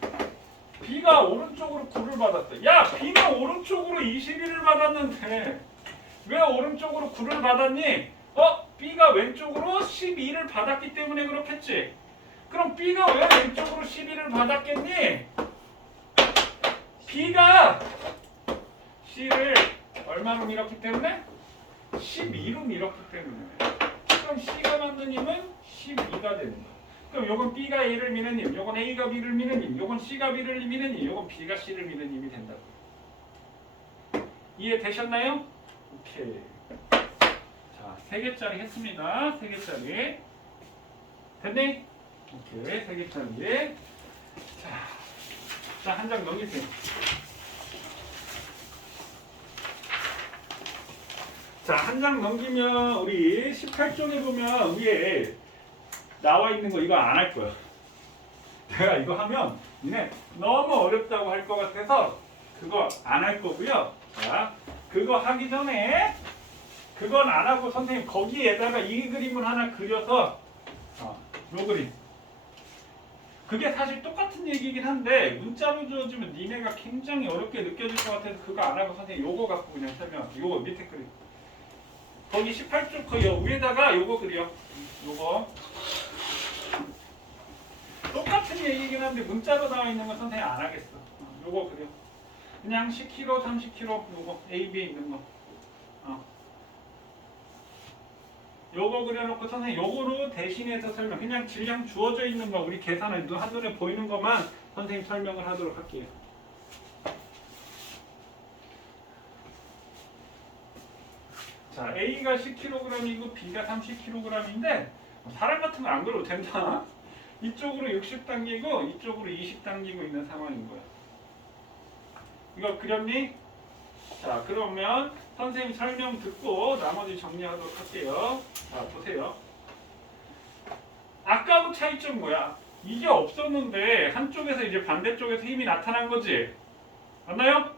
B가 오른쪽으로 9를 받았어. 야, B는 오른쪽으로 21을 받았는데 왜 오른쪽으로 9를 받았니? B가 왼쪽으로 12를 받았기 때문에 그렇겠지? 그럼 B가 왜 왼쪽으로 12를 받았겠니? B가 C를 얼마로 밀었기 때문에? 12로 밀었기 때문에. 그럼 C가 받는 힘은 12가 되는 거야. 그럼 요건 B가 A를 미는 힘, 요건 A가 B를 미는 힘, 요건 C가 B를 미는 힘, 요건 B가 C를 미는 힘이 된다고. 이해되셨나요? 오케이. 자, 3개짜리 했습니다. 3개짜리. 됐니? 오케이, 3개짜리. 자, 한 장 넘기세요. 자, 한 장 넘기면 우리 18쪽에 보면 위에 나와 있는 거 이거 안 할 거야. 내가 이거 하면 니네 너무 어렵다고 할 것 같아서 그거 안 할 거고요. 자, 그거 하기 전에 그건 안 하고 선생님 거기에다가 이 그림을 하나 그려서 요 그림. 그게 사실 똑같은 얘기긴 한데 문자로 주어지면 니네가 굉장히 어렵게 느껴질 것 같아서 그거 안 하고 선생님 요거 갖고 그냥 설명할게. 요거 밑에 그림. 거기 18쪽 그 위에다가 요거 그려. 요거. 똑같은 얘기긴 한데 문자로 나와 있는 건 선생님 안 하겠어. 요거 그려. 그냥 10kg, 30kg 요거 A, B에 있는 거. 요거 그려놓고 선생님 요거로 대신해서 설명. 그냥 질량 주어져 있는 거 우리 계산을 한눈에 보이는 것만 선생님 설명을 하도록 할게요. 자, A가 10kg이고 B가 30kg인데 사람 같은 거 안 그려도 된다. 이쪽으로 60 당기고 이쪽으로 20 당기고 있는 상황인 거야. 이거 그렸니? 자, 그러면 선생님 설명 듣고 나머지 정리하도록 할게요. 자, 보세요. 아까하고 차이점 뭐야? 이게 없었는데 한쪽에서 이제 반대쪽에서 힘이 나타난 거지. 맞나요?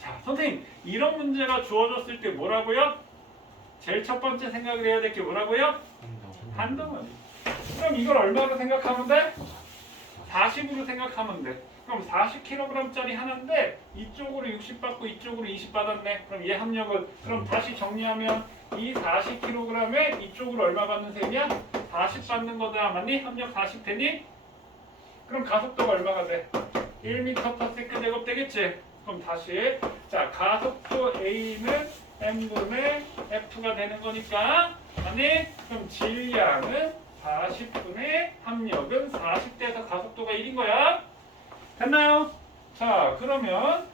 자, 선생님 이런 문제가 주어졌을 때 뭐라고요? 제일 첫 번째 생각을 해야 될 게 뭐라고요? 한덩어리. 그럼 이걸 얼마로 생각하면 돼? 40으로 생각하면 돼. 그럼 40kg짜리 하나인데 이쪽으로 60 받고 이쪽으로 20 받았네. 그럼 얘 합력은 그럼 다시 정리하면 이 40kg에 이쪽으로 얼마 받는 셈이야? 40 받는 거다. 맞니? 합력 40 되니? 그럼 가속도가 얼마가 돼? 1m/s 제곱 되겠지? 그럼 다시 자 가속도 A는 m분의 F가 되는 거니까 맞니? 그럼 질량은 40분의 합력은 40대에서 가속도가 1인 거야. 됐나요? 자 그러면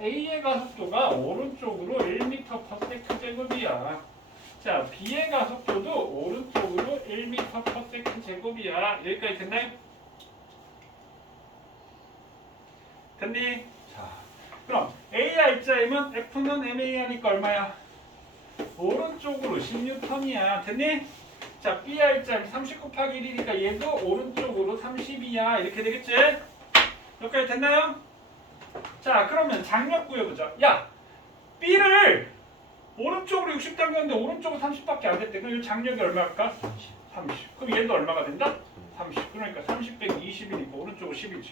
A의 가속도가 오른쪽으로 1m/s 제곱이야. 자 B의 가속도도 오른쪽으로 1m/s 제곱이야. 여기까지 됐나요? 됐니? 자 그럼 AR자이면 F는 MA 하니까 얼마야? 오른쪽으로 10N이야. 됐니? 자 BR자 30 곱하기 1이니까 얘도 오른쪽으로 32야. 이렇게 되겠지? 여기까지 됐나요? 자 그러면 장력 구해보자. 야 B를 오른쪽으로 60 당겼는데 오른쪽으로 30밖에 안 됐대. 그럼 이 장력이 얼마일까? 30. 그럼 얘도 얼마가 된다? 30. 그러니까 30 빼기 20이니까 오른쪽으로 10이지.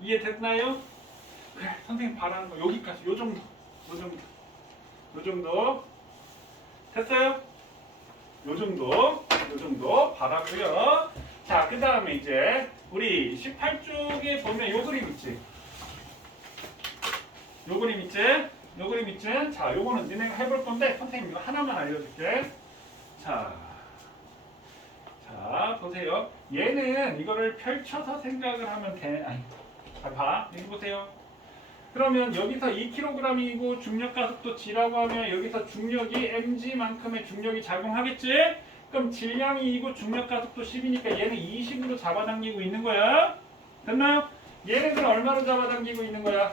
이해됐나요? 그래 선생님 바라는 거 여기까지 요 정도 요 정도 됐어요? 요 정도 바라고요. 자 그 다음에 이제 우리 18쪽에 보면 요 그림 있지? 요 그림 있지? 요 그림 있지? 자 요거는 니네가 해볼 건데 선생님 이거 하나만 알려줄게. 자 보세요. 얘는 이거를 펼쳐서 생각을 하면 돼. 아니 봐 여기 보세요. 그러면 여기서 2kg이고 중력 가속도 g라고 하면 여기서 중력이 mg만큼의 중력이 작용하겠지? 그럼 질량이 2고 중력 가속도 10이니까 얘는 20으로 잡아당기고 있는 거야. 됐나요? 얘는 그럼 얼마로 잡아당기고 있는 거야?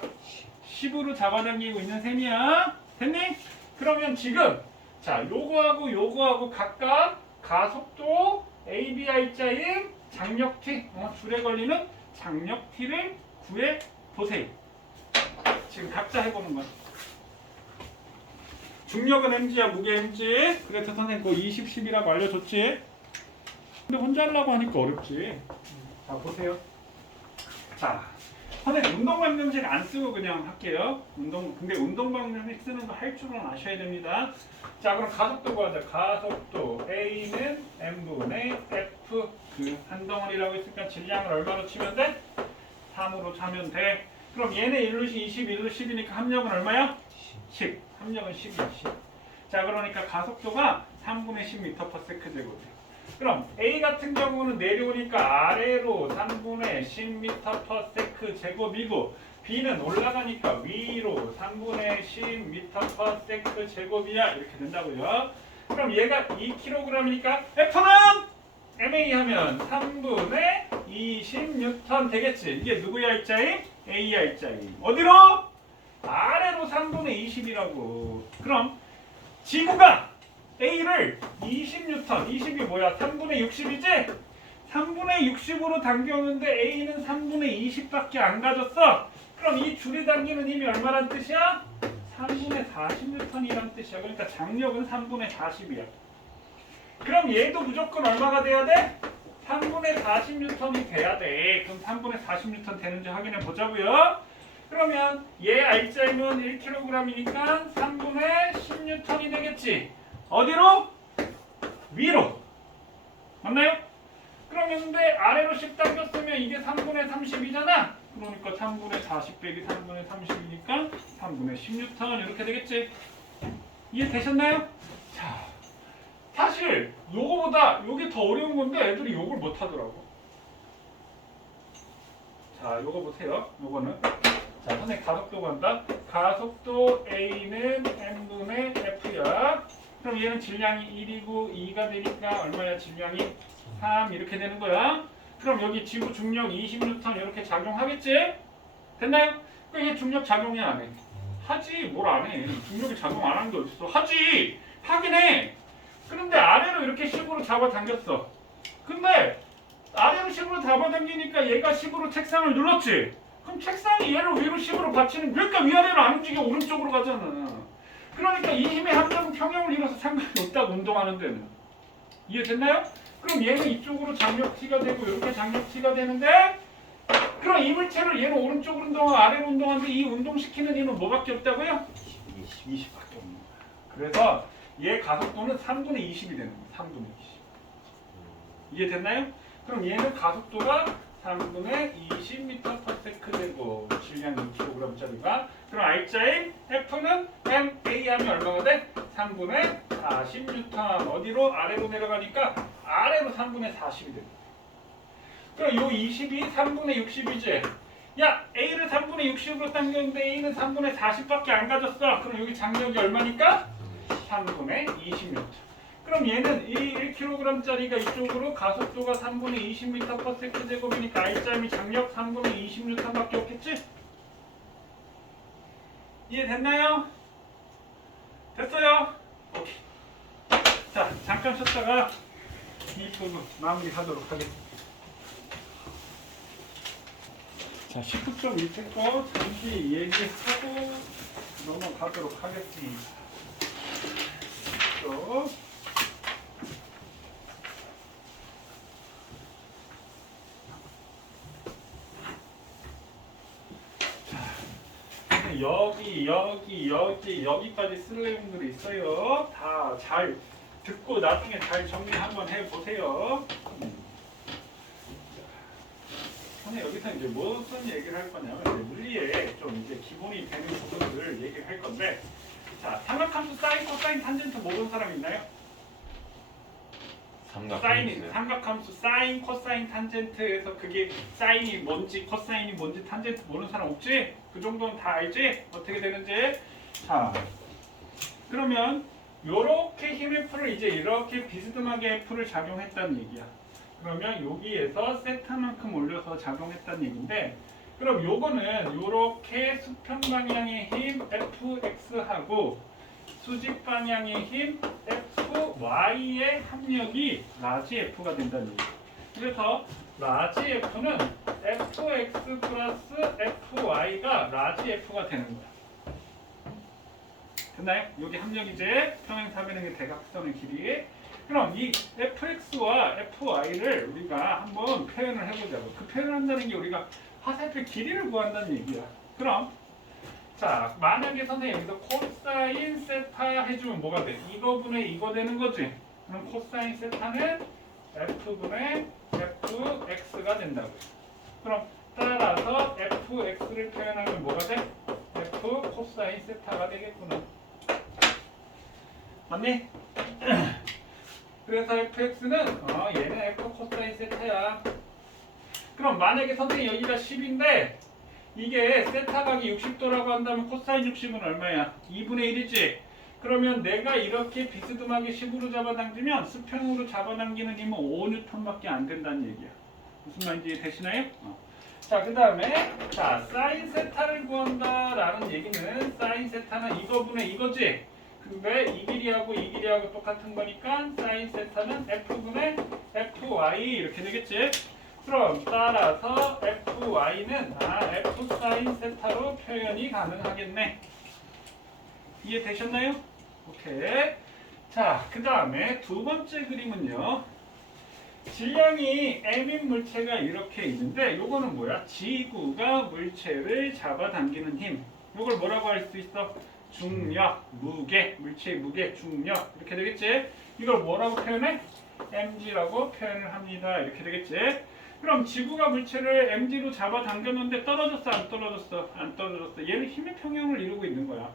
10으로 잡아당기고 있는 셈이야. 됐니? 그러면 지금 자 요거하고 각각 가속도 ABR자인 장력 T 줄에 걸리는 장력 T를 구해 보세요. 지금 각자 해보는 거야. 중력은 mg야, 무게 mg. 그래서 선생님 그거 20, 10이라고 알려줬지. 근데 혼자 하려고 하니까 어렵지. 자 보세요. 자 선생님 운동방정식 안 쓰고 그냥 할게요. 근데 운동방정식 쓰는 거 할 줄은 아셔야 됩니다. 자 그럼 가속도 구하자. 가속도 A는 m분의 F 한 덩어리라고 했으니까 질량을 얼마로 치면 돼? 3으로 차면 돼. 그럼 얘네 1루시 20, 1루 10이니까 합력은 얼마야? 10. 합력은 10이야. 10. 자 그러니까 가속도가 3분의 10m/s 제곱이야. 그럼 A 같은 경우는 내려오니까 아래로 3분의 10m/s 제곱이고 B는 올라가니까 위로 3분의 10m/s 제곱이야. 이렇게 된다고요. 그럼 얘가 2kg이니까 F는 MA 하면 3분의 20N 되겠지. 이게 누구야 일자임? A야 일자임. 어디로? 아래로 3분의 20이라고. 그럼 지구가 A를 20N, 20이 뭐야? 3분의 60이지? 3분의 60으로 당겼는데 A는 3분의 20밖에 안 가졌어. 그럼 이 줄이 당기는 힘이 얼마란 뜻이야? 3분의 40N이란 뜻이야. 그러니까 장력은 3분의 40이야. 그럼 얘도 무조건 얼마가 돼야 돼? 3분의 40N이 돼야 돼. 그럼 3분의 40N 되는지 확인해 보자고요. 그러면 얘 R자임은 1kg이니까 3분의 10N이 되겠지. 어디로? 위로. 맞나요? 그러면 근데 아래로 10 당겼으면 이게 3분의 30이잖아. 그러니까 3분의 40 빼기 3분의 30이니까 3분의 10N 이렇게 되겠지. 이해되셨나요? 자, 사실 요거보다 요게 더 어려운 건데 애들이 요걸 못 하더라고. 자, 요거 보세요. 요거는 자, 선생님 가속도 간다. 가속도 A는 M분의 F야. 그럼 얘는 질량이 1이고 2가 되니까 얼마야? 질량이 3 이렇게 되는 거야. 그럼 여기 지구 중력 20N 이렇게 작용하겠지? 됐나요? 그럼 얘 중력 작용이 안 해. 하지 뭘 안 해. 중력이 작용 안 하는 게 어딨어. 하지. 하긴 해. 그런데 아래로 이렇게 식으로 잡아당겼어. 근데 아래로 식으로 잡아당기니까 얘가 식으로 책상을 눌렀지. 그럼 책상이 얘를 위로 식으로 받치는 그러니까 위아래로 안 움직여 오른쪽으로 가잖아. 그러니까 이 힘의 함정은 평형을 이뤄서 상관이 없다고 운동하는 데는. 이해됐나요? 그럼 얘는 이쪽으로 장력 T가 되고 이렇게 장력 T가 되는데 그럼 이 물체를 얘는 오른쪽으로 운동하고 아래로 운동하는데 이 운동시키는 힘은 뭐밖에 없다고요? 20밖에 없는 거야. 그래서 얘 가속도는 3분의 20이 되는 거야. 3분의 20. 이해됐나요? 그럼 얘는 가속도가 3분의 20m/s 되고 질량 2kg짜리가 그럼 R자인 F는 MA 하면 얼마가 돼? 3분의 40N 어디로? 아래로 내려가니까 아래로 3분의 40이 돼. 그럼 요 20이 3분의 60이지? 야 A를 3분의 60으로 당겼는데 A는 3분의 40밖에 안 가졌어. 그럼 여기 장력이 얼마니까? 3분의 20m. 그럼 얘는 이 1kg짜리가 이쪽으로 가속도가 3분의 20m/s 제곱이니까 R자임이 장력 3분의 20N밖에 없겠지? 이해됐나요? 됐어요? 오케이. 자, 잠깐 쉬었다가 이 부분 마무리하도록 하겠습니다. 자, 19점 밑에 거 잠시 얘기하고 넘어가도록 하겠습니다. 또 여기까지 쓸 내용들이 있어요. 다 잘 듣고 나중에 잘 정리 한번 해보세요. 근데 여기서 이제 무슨 얘기를 할 거냐면 이제 물리에 좀 이제 기본이 되는 부분들을 얘기를 할 건데, 자, 삼각함수 사인, 코사인, 탄젠트 모르는 사람 있나요? 삼각함수 사인, 코사인, 탄젠트에서 그게 사인이 뭔지 코사인이 뭔지 탄젠트 모르는 사람 없지? 그 정도는 다 알지? 어떻게 되는지. 자, 그러면 요렇게 힘 F를 이제 이렇게 비스듬하게 F를 작용했다는 얘기야. 그러면 여기에서 세타만큼 올려서 작용했다는 얘기인데, 그럼 요거는 요렇게 수평 방향의 힘 Fx하고 수직 방향의 힘 Fy의 합력이 라지 F가 된다는 얘기예요. 그래서 라지 F는 Fx 플러스 Fy가 라지 F가 되는 거야. 됐나요? 여기 합력이지? 평행사변형의 대각선의 길이. 그럼 이 fx와 fy를 우리가 한번 표현을 해보자고. 그 표현한다는 게 우리가 화살표 길이를 구한다는 얘기야. 그럼 자, 만약에 선생님 여기서 코사인 세타 해주면 뭐가 돼? 이거분의 이거 되는 거지? 그럼 코사인 세타는 f분의 fx가 된다고. 그럼 따라서 fx를 표현하면 뭐가 돼? f 코사인 세타가 되겠구나. 맞니? 그래서 fx는 얘는 f 코사인 세타야. 그럼 만약에 선생님 여기가 10인데 이게 세타 각이 60도라고 한다면 코사인 60은 얼마야? 2분의 1이지? 그러면 내가 이렇게 비스듬하게 10으로 잡아당기면 수평으로 잡아당기는 힘은 5N밖에 안 된다는 얘기야. 무슨 말인지 되시나요? 자, 그 다음에 자, 사인 세타를 구한다라는 얘기는 사인 세타는 이거분의 이거지? 근데 이 길이하고 이 길이하고 똑같은 거니까 사인 세타는 f분의 fy 이렇게 되겠지? 그럼 따라서 fy는 f 사인 세타로 표현이 가능하겠네. 이해되셨나요? 오케이. 자, 그 다음에 두 번째 그림은요. 질량이 m인 물체가 이렇게 있는데 요거는 뭐야? 지구가 물체를 잡아당기는 힘. 요걸 뭐라고 할 수 있어? 중력, 무게, 물체의 무게, 중력 이렇게 되겠지? 이걸 뭐라고 표현해? mg라고 표현을 합니다. 이렇게 되겠지? 그럼 지구가 물체를 mg로 잡아당겼는데 떨어졌어? 안 떨어졌어? 안 떨어졌어. 얘는 힘의 평형을 이루고 있는 거야.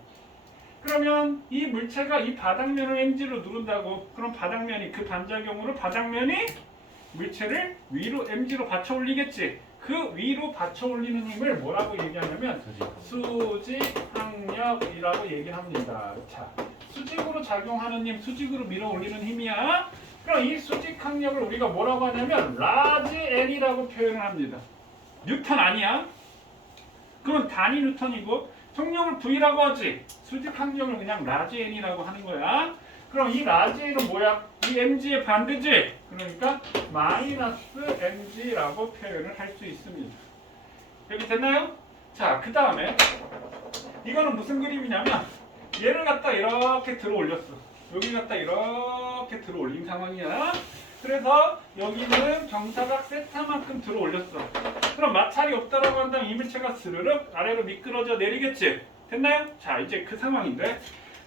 그러면 이 물체가 이 바닥면을 mg로 누른다고. 그럼 바닥면이 그 반작용으로 바닥면이 물체를 위로 mg로 받쳐 올리겠지. 그 위로 받쳐 올리는 힘을 뭐라고 얘기하냐면 수직항력이라고 얘기합니다. 자, 수직으로 작용하는 힘, 수직으로 밀어 올리는 힘이야. 그럼 이 수직항력을 우리가 뭐라고 하냐면 라지 N이라고 표현을 합니다. 뉴턴 아니야? 그럼 단위 뉴턴이고 속력을 V라고 하지. 수직항력을 그냥 라지 N이라고 하는 거야. 그럼 이 라지 N은 뭐야? 이 mg의 반대지. 그러니까 마이너스 mg라고 표현을 할 수 있습니다. 여기 됐나요? 자, 그 다음에 이거는 무슨 그림이냐면 얘를 갖다 이렇게 들어 올렸어. 여기 갖다 이렇게 들어 올린 상황이야. 그래서 여기는 경사각 세타만큼 들어 올렸어. 그럼 마찰이 없다라고 한다면 이 물체가 스르륵 아래로 미끄러져 내리겠지. 됐나요? 자, 이제 그 상황인데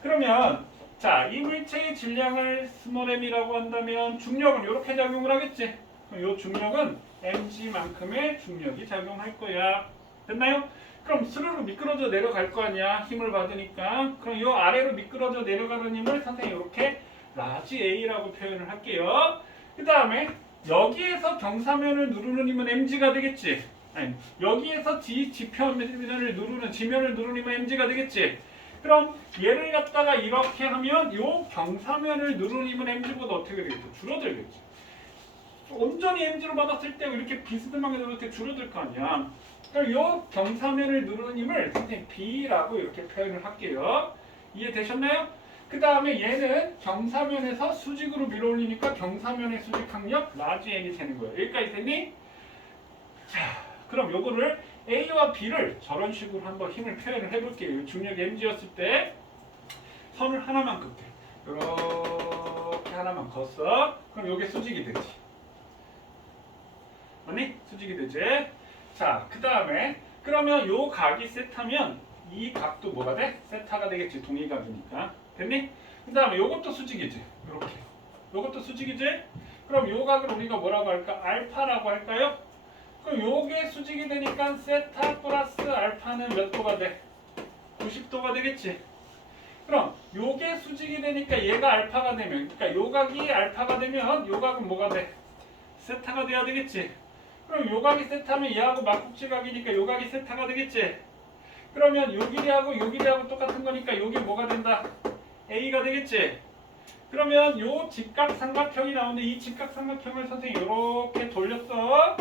그러면 자, 이 물체의 질량을 스몰 m이라고 한다면 중력은 이렇게 작용을 하겠지. 그럼 이 중력은 mg만큼의 중력이 작용할 거야. 됐나요? 그럼 스르르 미끄러져 내려갈 거 아니야. 힘을 받으니까. 그럼 이 아래로 미끄러져 내려가는 힘을 선생님이 이렇게 라지 A라고 표현을 할게요. 그 다음에 여기에서 경사면을 누르는 힘은 mg가 되겠지. 아니, 여기에서 지표면을 누르는 지면을 누르는 힘은 mg가 되겠지. 그럼 얘를 갖다가 이렇게 하면 요 경사면을 누르는 힘은 mg보다 어떻게 되겠죠? 줄어들겠지. 온전히 mg로 받았을 때 이렇게 비스듬하게 누를 때 줄어들 거 아니야. 그럼 요 경사면을 누르는 힘을 선생님 b라고 이렇게 표현을 할게요. 이해되셨나요? 그 다음에 얘는 경사면에서 수직으로 밀어올리니까 경사면의 수직항력 라지 n이 되는 거예요. 여기까지 됐니? 자, 그럼 요거를 A와 B를 저런 식으로 한번 힘을 표현을 해볼게요. 중력이 mg였을 때 선을 하나만 긋게. 이렇게 하나만 걷어. 그럼 요게 수직이 되지. 맞니? 수직이 되지. 자, 그 다음에 그러면 요 각이 세타면 이 각도 뭐가 돼? 세타가 되겠지. 동의각이니까. 됐니? 그 다음에 요것도 수직이지. 요렇게. 요것도 수직이지? 그럼 요 각을 우리가 뭐라고 할까? 알파라고 할까요? 그럼 요게 수직이 되니까 세타 플러스 알파는 몇 도가 돼? 90도가 되겠지. 그럼 요게 수직이 되니까 얘가 알파가 되면, 그러니까 요 각이 알파가 되면 요 각은 뭐가 돼? 세타가 돼야 되겠지. 그럼 요 각이 세타면 얘하고 막국지각이니까 요 각이 세타가 되겠지. 그러면 요 길이하고 요 길이하고 똑같은 거니까 요게 뭐가 된다? A가 되겠지. 그러면 요 직각삼각형이 나오는데 이 직각삼각형을 선생님이 요렇게 돌렸어.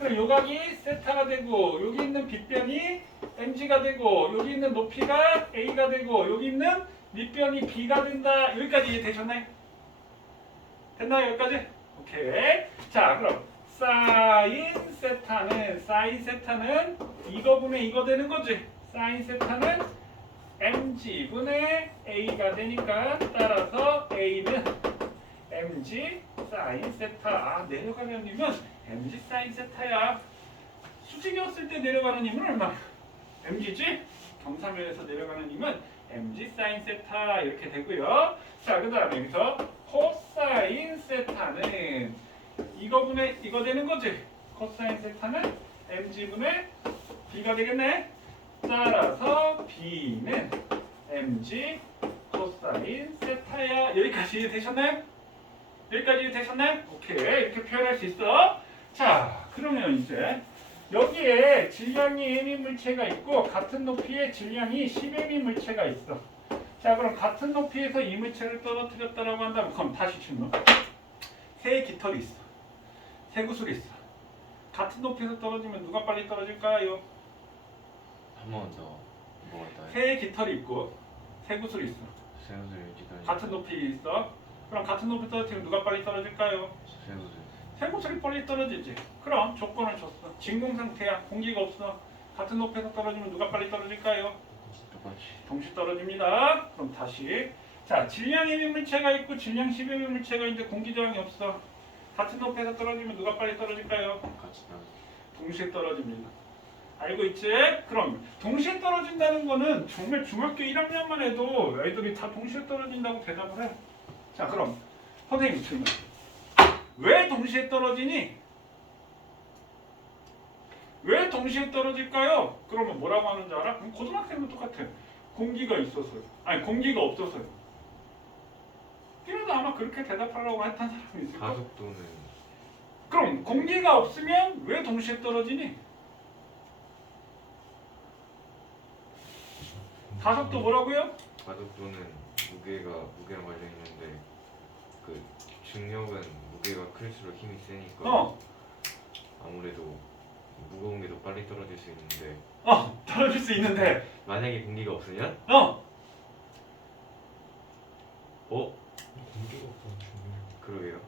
그럼 요각이 세타가 되고 여기 있는 빗변이 mg가 되고 여기 있는 높이가 a가 되고 여기 있는 밑변이 b가 된다. 여기까지 이해되셨나요? 됐나요? 여기까지? 오케이. 자, 그럼 사인 세타는 이거분의 이거 되는 거지. 사인 세타는 mg분의 a가 되니까 따라서 a는 mg 사인 세타. 아, 내려가는 힘은 mg 사인 세타야. 수직이었을 때 내려가는 힘은 얼마? mg지? 경사면에서 내려가는 힘은 mg 사인 세타 이렇게 되고요. 자, 그 다음에 여기서 코사인 세타는 이거분의 이거 되는 거지. 코사인 세타는 mg분의 b가 되겠네. 따라서 b는 mg 코사인 세타야. 여기까지 되셨나요? 여기까지 되셨나요? 오케이. 이렇게 표현할 수 있어. 자, 그러면 이제 여기에 질량이 m인 물체가 있고 같은 높이의 질량이 10m인 물체가 있어. 자, 그럼 같은 높이에서 이 물체를 떨어뜨렸다라고 한다면 그럼 다시 질문. 새 깃털이 있어. 새 구슬이 있어. 같은 높이에서 떨어지면 누가 빨리 떨어질까요? 한 번 더. 뭐가 더? 새 깃털이 있고 새 구슬이 있어. 새우들 기다리. 같은 높이 있어. 그럼 같은 높이 떨어지면 누가 빨리 떨어질까요? 새우들. 새 구슬이 빨리 떨어지지. 그럼 조건을 줬어. 진공 상태야. 공기가 없어. 같은 높이에서 떨어지면 누가 빨리 떨어질까요? 똑같이. 동시 떨어집니다. 그럼 다시. 자, 질량 m 물체가 있고 질량 10m 물체가 있는데 공기 저항이 없어. 같은 높이에서 떨어지면 누가 빨리 떨어질까요? 같이 나. 동시에 떨어집니다. 알고 있지? 그럼 동시에 떨어진다는 거는 정말 중학교 1학년만 해도 애들이 다 동시에 떨어진다고 대답을 해. 자, 그럼 선생님 질문. 왜 동시에 떨어지니? 왜 동시에 떨어질까요? 그러면 뭐라고 하는 줄 알아? 그럼 고등학생도 똑같아. 공기가 있어서요. 아니, 공기가 없어서요. 그래도 아마 그렇게 대답하려고 했던 사람이 있을 거야. 가속도는 그럼 공기가 없으면 왜 동시에 떨어지니? 가속도 뭐라고요? 가속도는 무게랑 관련 있는데 그 중력은 무게가 클수록 힘이 세니까 아무래도 무거운 게 더 빨리 떨어질 수 있는데 떨어질 수 있는데 만약에 공기가 없으면 공기가 없다는 중요해요. 그러게요.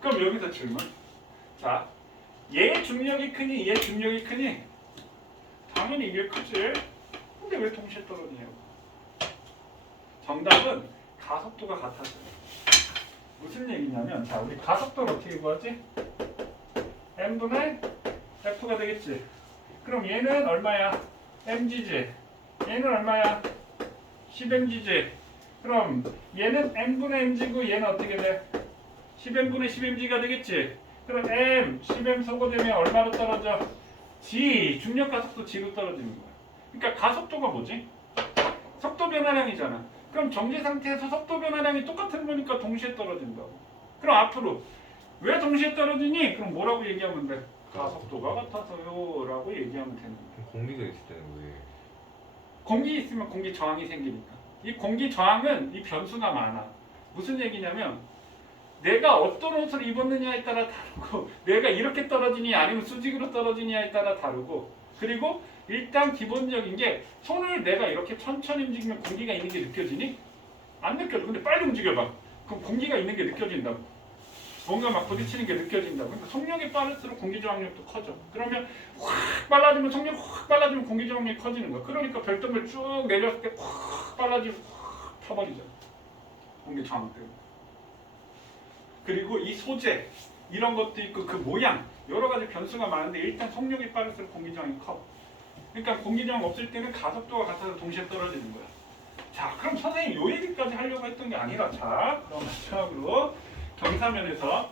그럼 여기서 질문. 자, 얘 중력이 크니 얘 중력이 크니? 당연히 이게 크지. 근데 왜 동시에 떨어지냐고. 정답은 가속도가 같았어요. 무슨 얘기냐면, 자, 우리 가속도를 어떻게 구하지? m분의 f가 되겠지. 그럼 얘는 얼마야? mg지. 얘는 얼마야? 10mg지. 그럼 얘는 m분의 mg고 얘는 어떻게 돼? 10m분의 10mg가 되겠지. 그럼 m, 10m 소거되면 얼마로 떨어져? g, 중력 가속도 g로 떨어지는 거야. 그러니까 가속도가 뭐지? 속도 변화량이잖아. 그럼 정지 상태에서 속도 변화량이 똑같은 거니까 동시에 떨어진다고. 그럼 앞으로 왜 동시에 떨어지니? 그럼 뭐라고 얘기하면 돼? 가속도가 같아서요 라고 얘기하면 되는 거야. 그럼 공기가 있을 때는 왜? 공기 있으면 공기 저항이 생기니까. 이 공기 저항은 이 변수가 많아. 무슨 얘기냐면 내가 어떤 옷을 입었느냐에 따라 다르고 내가 이렇게 떨어지니 아니면 수직으로 떨어지냐에 따라 다르고 그리고 일단 기본적인 게 손을 내가 이렇게 천천히 움직이면 공기가 있는 게 느껴지니? 안 느껴져. 근데 빨리 움직여봐. 그럼 공기가 있는 게 느껴진다고. 뭔가 막 부딪히는 게 느껴진다고. 그러니까 속력이 빠를수록 공기 저항력도 커져. 그러면 확 빨라지면 속력 확 빨라지면 공기 저항력이 커지는 거야. 그러니까 별똥별 쭉 내렸을 때 확 빨라지고 확 타버리잖아. 공기 저항 때문에. 그리고 이 소재 이런 것도 있고 그 모양 여러 가지 변수가 많은데 일단 속력이 빠를수록 공기 저항이 커. 그러니까 공기 저항 없을 때는 가속도가 같아서 동시에 떨어지는 거야. 자, 그럼 선생님 요 얘기까지 하려고 했던 게 아니라 자, 그럼 마지막으로 경사면에서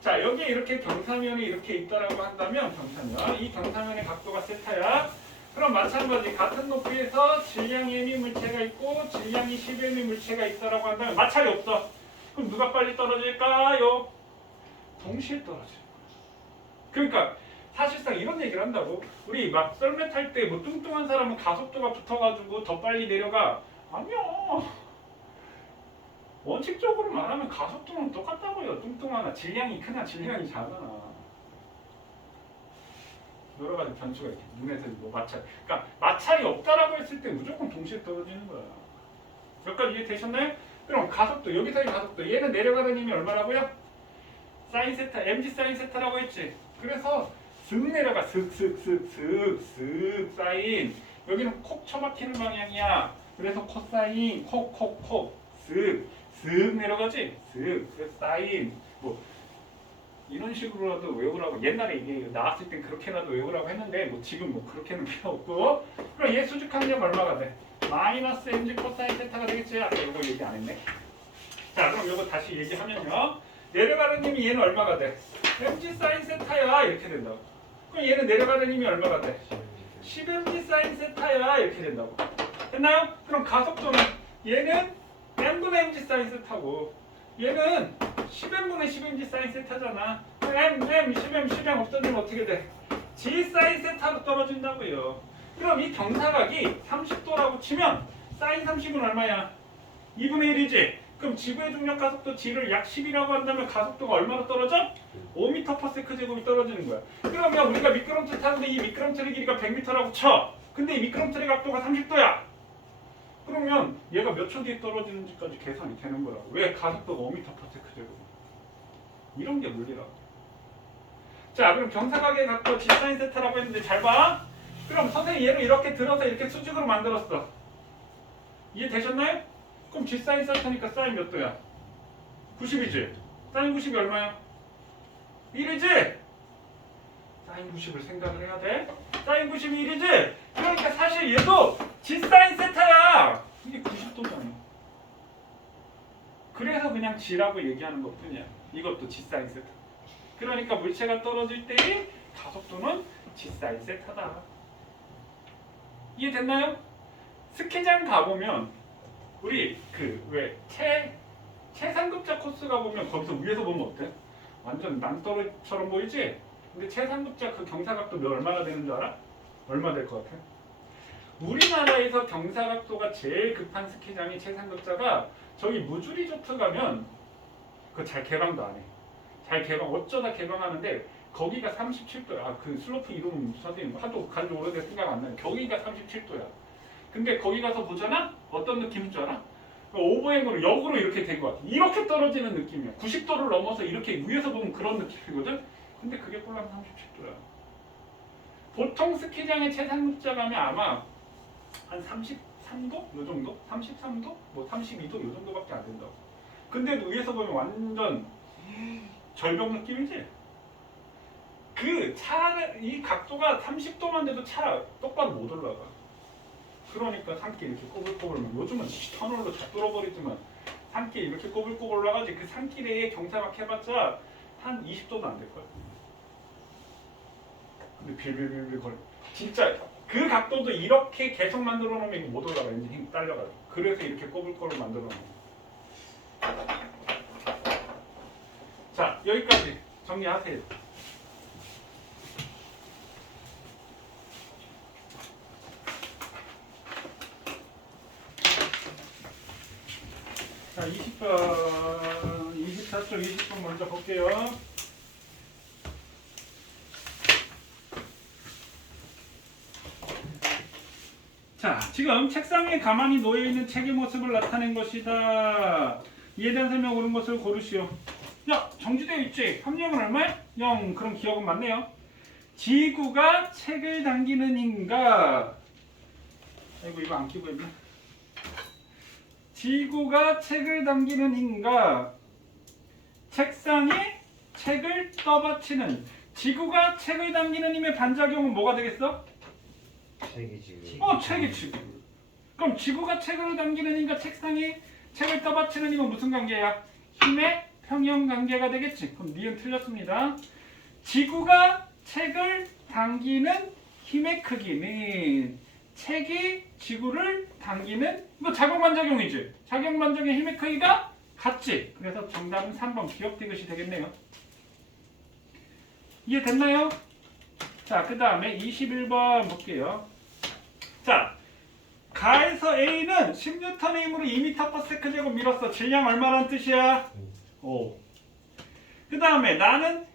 자, 여기에 이렇게 경사면이 이렇게 있다라고 한다면 경사면 이 경사면의 각도가 세타야. 그럼 마찬가지 같은 높이에서 질량이 m이 물체가 있고 질량이 10m이 물체가 있다라고 한다면 마찰이 없어. 그럼 누가 빨리 떨어질까요? 동시에 떨어지는 거야. 그러니까 사실상 이런 얘기를 한다고. 우리 막 썰매 탈 때 뭐 뚱뚱한 사람은 가속도가 붙어가지고 더 빨리 내려가. 아니야. 원칙적으로 말하면 가속도는 똑같다고요. 뚱뚱하나 질량이 크나 질량이 작으나 여러 가지 변수가 이렇게 눈에서 뭐 마찰. 그러니까 마찰이 없다라고 했을 때 무조건 동시에 떨어지는 거야. 몇 가지 이해되셨나요? 그럼 가속도 여기서의 가속도 얘는 내려가는 힘이 얼마라고요? 사인 세타, mg 사인 세타라고 했지. 그래서 슥 내려가 슥슥슥슥슥 사인. 여기는 콕 쳐박히는 방향이야. 그래서 코사인 콕콕콕 슥슥 내려가지. 슥 그래서 사인 뭐 이런 식으로라도 외우라고 옛날에 이게 나왔을 땐 그렇게라도 외우라고 했는데 뭐 지금 뭐 그렇게는 필요 없고. 그럼 얘 수직 항력 얼마가 돼? 마이너스 mg 코사인 세타가 되겠지. 아까 이거 얘기 안 했네. 자, 그럼 이거 다시 얘기하면요. 내려가는 힘이 얘는 얼마가 돼? mg 사인 세타야 이렇게 된다고. 그럼 얘는 내려가는 힘이 얼마가 돼? 10mg 사인 세타야 이렇게 된다고. 됐나요? 그럼 가속도는 얘는 m분의 mg 사인 세타고 얘는 10m분의 10mg 사인 세타잖아. m, 10m 없어지면 어떻게 돼? g 사인 세타로 떨어진다고요. 그럼 이 경사각이 30도라고 치면 사인 30은 얼마야? 2분의 1이지. 그럼 지구의 중력 가속도 g를 약 10이라고 한다면 가속도가 얼마로 떨어져? 5m/s 제곱이 떨어지는 거야. 그러면 우리가 미끄럼틀 타는데 이 미끄럼틀의 길이가 100m라고 쳐. 근데 이 미끄럼틀의 각도가 30도야. 그러면 얘가 몇 초 뒤에 떨어지는지까지 계산이 되는 거라고. 왜? 가속도가 5m/s 제곱. 이런 게 물리라고. 자, 그럼 경사각의 각도 g 사인 세타라고 했는데 잘 봐. 그럼 선생님 얘를 이렇게 들어서 이렇게 수직으로 만들었어. 이해되셨나요? 그럼 G 사인 세타니까 사인 몇 도야? 90이지? 사인 90이 얼마야? 1이지? 사인 90을 생각을 해야 돼. 사인 90이 1이지? 그러니까 사실 얘도 G 사인 세타야. 이게 90도잖아. 그래서 그냥 G라고 얘기하는 것 뿐이야. 이것도 G 사인 세타. 그러니까 물체가 떨어질 때의 가속도는 G 사인 세타다. 이해됐나요? 스키장 가보면 우리 그 왜 최상급자 코스 가보면 거기서 위에서 보면 어때? 완전 낭떠러지처럼 보이지? 근데 최상급자 그 경사각도 얼마나 되는 줄 알아? 얼마 될 것 같아? 우리나라에서 경사각도가 제일 급한 스키장이 최상급자가 저기 무주리조트 가면 그거 잘 개방도 안 해. 잘 개방 어쩌다 개방하는데 거기가 37도야. 그 슬로프 이름 선생님 하도 간지 오래돼서 생각 안 나요. 거기가 37도야. 근데 거기 가서 보잖아? 어떤 느낌인 줄 알아? 오버행으로 역으로 이렇게 된 것 같아. 이렇게 떨어지는 느낌이야. 90도를 넘어서 이렇게 위에서 보면 그런 느낌이거든? 근데 그게 꼴랑 37도야. 보통 스키장에 최상급자 가면 아마 한 33도? 요 정도? 33도? 뭐 32도? 요 정도밖에 안 된다고. 근데 위에서 보면 완전 절벽 느낌이지? 이 각도가 30도만 돼도 차 똑바로 못 올라가. 그러니까 산길 이렇게 꼬불꼬불, 요즘은 터널로 다 뚫어버리지만 산길 이렇게 꼬불꼬불 올라가지. 그 산길에 경사막 해봤자 한 20도도 안 될걸. 근데 빌빌빌빌 걸. 진짜 그 각도도 이렇게 계속 만들어 놓으면 못 올라가. 엔진 힘 딸려가지고. 그래서 이렇게 꼬불꼬불 만들어 놓은 거야. 자, 여기까지 정리하세요. 자, 20번, 24쪽 20번 먼저 볼게요. 자, 지금 책상 위에 가만히 놓여있는 책의 모습을 나타낸 것이다. 이에 대한 설명 옳은 것을 고르시오. 야, 정지되어 있지? 함량은 얼마야? 0. 그럼 기억은 맞네요. 지구가 책을 당기는 힘과 아이고 이거 안 끼고 있네. 지구가 책을 당기는 힘과 책상에 책을 떠받치는 지구가 책을 당기는 힘의 반작용은 뭐가 되겠어? 책이 지금. 책이 지구. 그럼 지구가 책을 당기는 힘과 책상에 책을 떠받치는 힘은 무슨 관계야? 힘의 평형 관계가 되겠지. 그럼 니은 틀렸습니다. 지구가 책을 당기는 힘의 크기는 책이 지구를 당기는 이거 작용반작용이지. 작용반작용의 힘의 크기가 같지. 그래서 정답은 3번 기억되듯이 되겠네요. 이해됐나요? 자, 그 다음에 21번 볼게요. 자, 가에서 A는 10N의 힘으로 2m/s 제곱 밀었어. 질량 얼마란 뜻이야? 5. 그 다음에 나는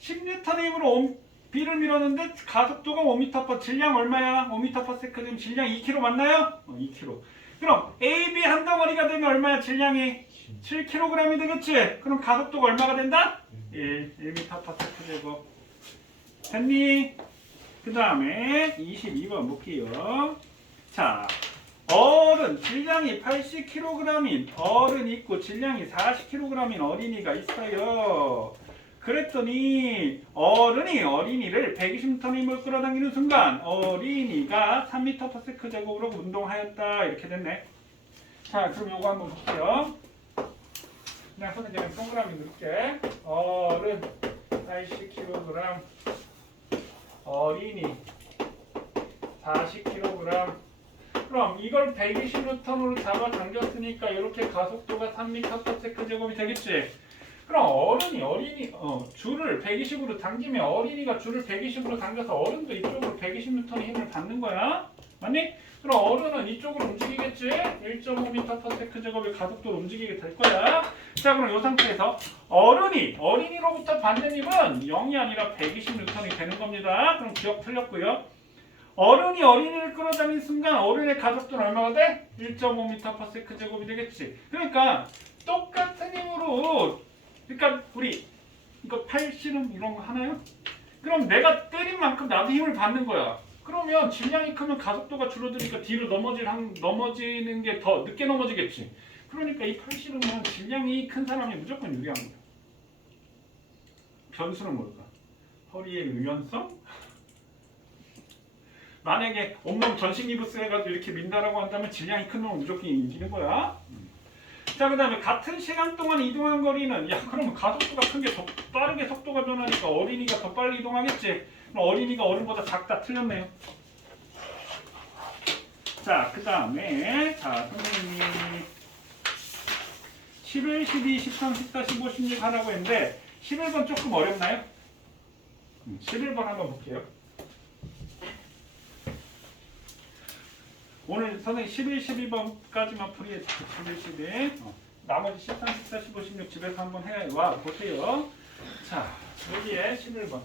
10N의 힘으로 B를 밀었는데 가속도가 5m/s, 질량 얼마야? 5m/s 되면 질량 2kg 맞나요? 2kg. 그럼 AB 한 덩어리가 되면 얼마야? 질량이 7kg이 되겠지? 그럼 가속도가 얼마가 된다? 1m/s 제곱. 됐니? 그 다음에 22번 볼게요. 자, 어른 질량이 80kg인 어른이 있고 질량이 40kg인 어린이가 있어요. 그랬더니 어른이 어린이를 120N의 힘을 끌어당기는 순간 어린이가 3m/s 제곱으로 운동하였다. 이렇게 됐네. 자, 그럼 요거 한번 볼게요. 그냥 손에 그냥 동그라미 넣을게. 어른 80kg, 어린이 40kg. 그럼 이걸 120N으로 잡아당겼으니까 이렇게 가속도가 3m/s 제곱이 되겠지. 그럼 어린이 줄을 120으로 당기면 어린이가 줄을 120으로 당겨서 어른도 이쪽으로 120N의 힘을 받는 거야. 맞니? 그럼 어른은 이쪽으로 움직이겠지. 1.5m/s 제곱의 가속도로 움직이게 될 거야. 자, 그럼 이 상태에서 어린이로부터 받는 힘은 0이 아니라 120N이 되는 겁니다. 그럼 기억 틀렸고요. 어른이 어린이를 끌어당긴 순간 어른의 가속도는 얼마가 돼? 1.5m/s 제곱이 되겠지. 그러니까 똑같은 힘으로, 그러니까 우리 이거 팔씨름 이런 거 하나요? 그럼 내가 때린 만큼 나도 힘을 받는 거야. 그러면 질량이 크면 가속도가 줄어드니까 뒤로 넘어지는 게 더 늦게 넘어지겠지. 그러니까 이 팔씨름은 질량이 큰 사람이 무조건 유리한 거야. 변수는 뭘까? 허리의 유연성? 만약에 온몸 전신 기부스 해가지고 이렇게 민다라고 한다면 질량이 큰 놈은 무조건 이기는 거야. 자, 그 다음에 같은 시간 동안 이동한 거리는, 야, 그러면 가속도가 큰 게 더 빠르게 속도가 변하니까 어린이가 더 빨리 이동하겠지. 그럼 어린이가 어른보다 작다. 틀렸네요. 자, 그 다음에, 자, 선생님이 11, 12, 13, 14, 15, 16 하라고 했는데 11번 조금 어렵나요? 11번 한번 볼게요. 오늘 선생님 11, 12번까지만 풀이해 주세요. 11, 12. 나머지 13, 14, 15, 16 집에서 한번 해와 보세요. 자, 여기에 11번.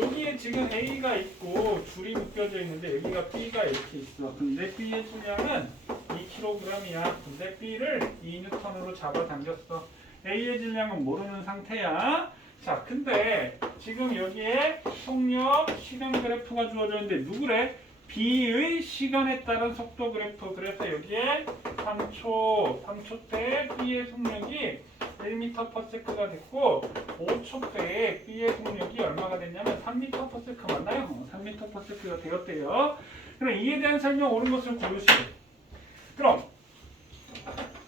여기에 지금 A가 있고 줄이 묶여져 있는데 여기가 B가 이렇게 있어. 근데 B의 질량은 2kg이야. 근데 B를 2N으로 잡아당겼어. A의 질량은 모르는 상태야. 자, 근데 지금 여기에 속력, 시간 그래프가 주어져 있는데 누구래? B의 시간에 따른 속도 그래프. 그래서 여기에 3초 때 B의 속력이 1m/s가 됐고 5초 때에 B의 속력이 얼마가 됐냐면 3m/s 맞나요? 3m/s가 되었대요. 그럼 이에 대한 설명 옳은 것을 고르시오. 그럼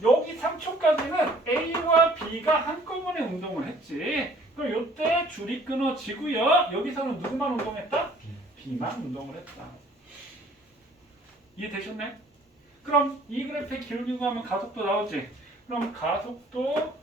여기 3초까지는 A와 B가 한꺼번에 운동을 했지. 그럼 이때 줄이 끊어지고요. 여기서는 누구만 운동했다? B만 운동을 했다. 이해되셨나요? 그럼 이 그래프의 기울기고 하면 가속도 나오지. 그럼 가속도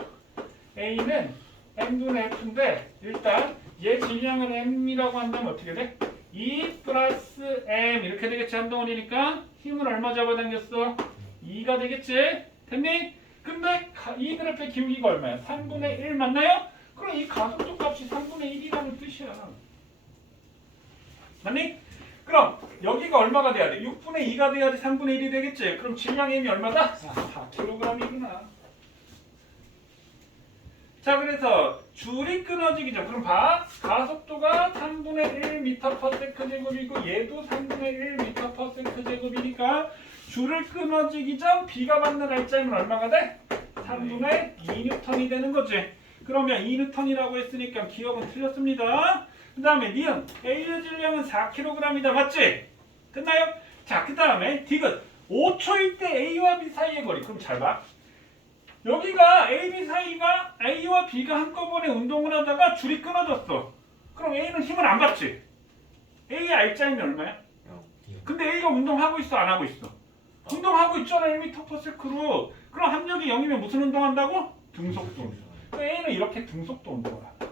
A는 m분의 f인데 일단 얘 질량을 m이라고 한다면 어떻게 돼? 2 플러스 m 이렇게 되겠지. 한덩어리니까 힘을 얼마 잡아당겼어? 2가 되겠지? 됐니? 근데 이 그래프의 기울기가 얼마야? 3분의 1 맞나요? 그럼 이 가속도 값이 3분의 1이라는 뜻이야. 맞니? 그럼 여기가 얼마가 돼야 돼? 6분의 2가 돼야지 3분의 1이 되겠지? 그럼 질량 m이 얼마다? 4kg이구나. 자, 그래서 줄이 끊어지기죠. 그럼 봐. 가속도가 3분의 1m/s제곱이고 얘도 3분의 1m/s제곱이니까 줄을 끊어지기 전 B가 받는 R자임은 얼마가 돼? 3분의 2N이 되는 거지. 그러면 2N이라고 했으니까 기억은 틀렸습니다. 그 다음에 니은 A의 질량은 4kg이다. 맞지? 끝나요? 자, 그 다음에 디귿 5초일 때 A와 B 사이의 거리. 그럼 잘 봐. 여기가 A, B 사이가 A와 B가 한꺼번에 운동을 하다가 줄이 끊어졌어. 그럼 A는 힘을 안 받지? A의 R자임이 얼마야? 근데 A가 운동하고 있어? 안 하고 있어? 운동하고 있잖아. 1m/s로. 그럼 합력이 0이면 무슨 운동한다고? 등속도 운동. A는 이렇게 등속도 운동을 한다.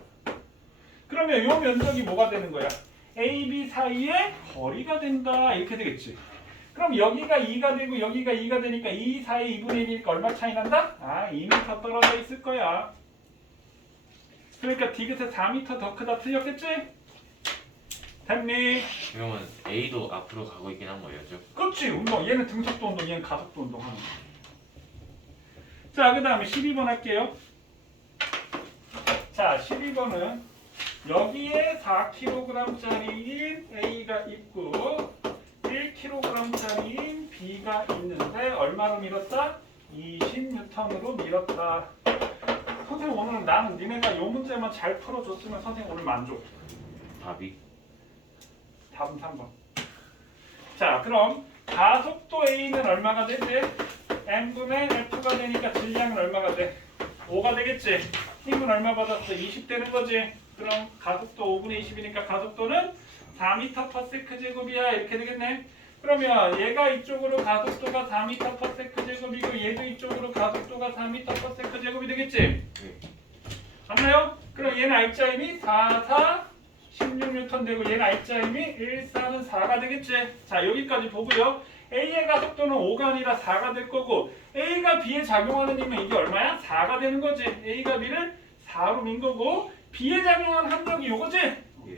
그러면 이 면적이 뭐가 되는 거야? A, B 사이의 거리가 된다. 이렇게 되겠지. 그럼 여기가 2가 되고 여기가 2가 되니까 2 사이 2분의 1이니까 얼마 차이 난다? 2m 떨어져 있을 거야. 그러니까 디귿에 4m 더 크다. 틀렸겠지? 됐니? 그러면 A도 앞으로 가고 있긴 한 거예요, 죠? 그렇지. 운동. 얘는 등속도 운동, 얘는 가속도 운동 하는 거야. 자, 그 다음에 12번 할게요. 자, 12번은 여기에 4kg짜리인 A가 있고 1kg짜리인 B가 있는데 얼마로 밀었다? 20N으로 밀었다. 선생님 오늘 나는 니네가 이 문제만 잘 풀어줬으면 선생님 오늘 만족. 답이? 답은 3번. 자, 그럼 가속도 A는 얼마가 되지? m분의 F가 되니까 질량은 얼마가 돼? 5가 되겠지? 힘은 얼마 받았어? 20 되는 거지? 그럼 가속도 5분의 20이니까 가속도는 4m/s제곱이야. 이렇게 되겠네. 그러면 얘가 이쪽으로 가속도가 4m/s제곱이고 얘도 이쪽으로 가속도가 4m/s제곱이 되겠지? 네. 맞나요? 그럼 얘는 R자임이 4, 4, 16N 되고 얘는 R자임이 1, 4는 4가 되겠지? 자, 여기까지 보고요. A의 가속도는 5가 아니라 4가 될 거고 A가 B에 작용하는 힘은 이게 얼마야? 4가 되는 거지. A가 B를 4로 민 거고 B에 작용한 합력이 요거지?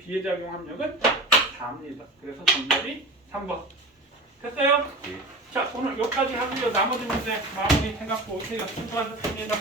B에 작용 합력은 4입니다. 그래서 정답이 3번. 됐어요? 네. 자, 오늘 여기까지 하고요. 나머지 문제 마무리 해갖고 오세요. 수고하셨습니다.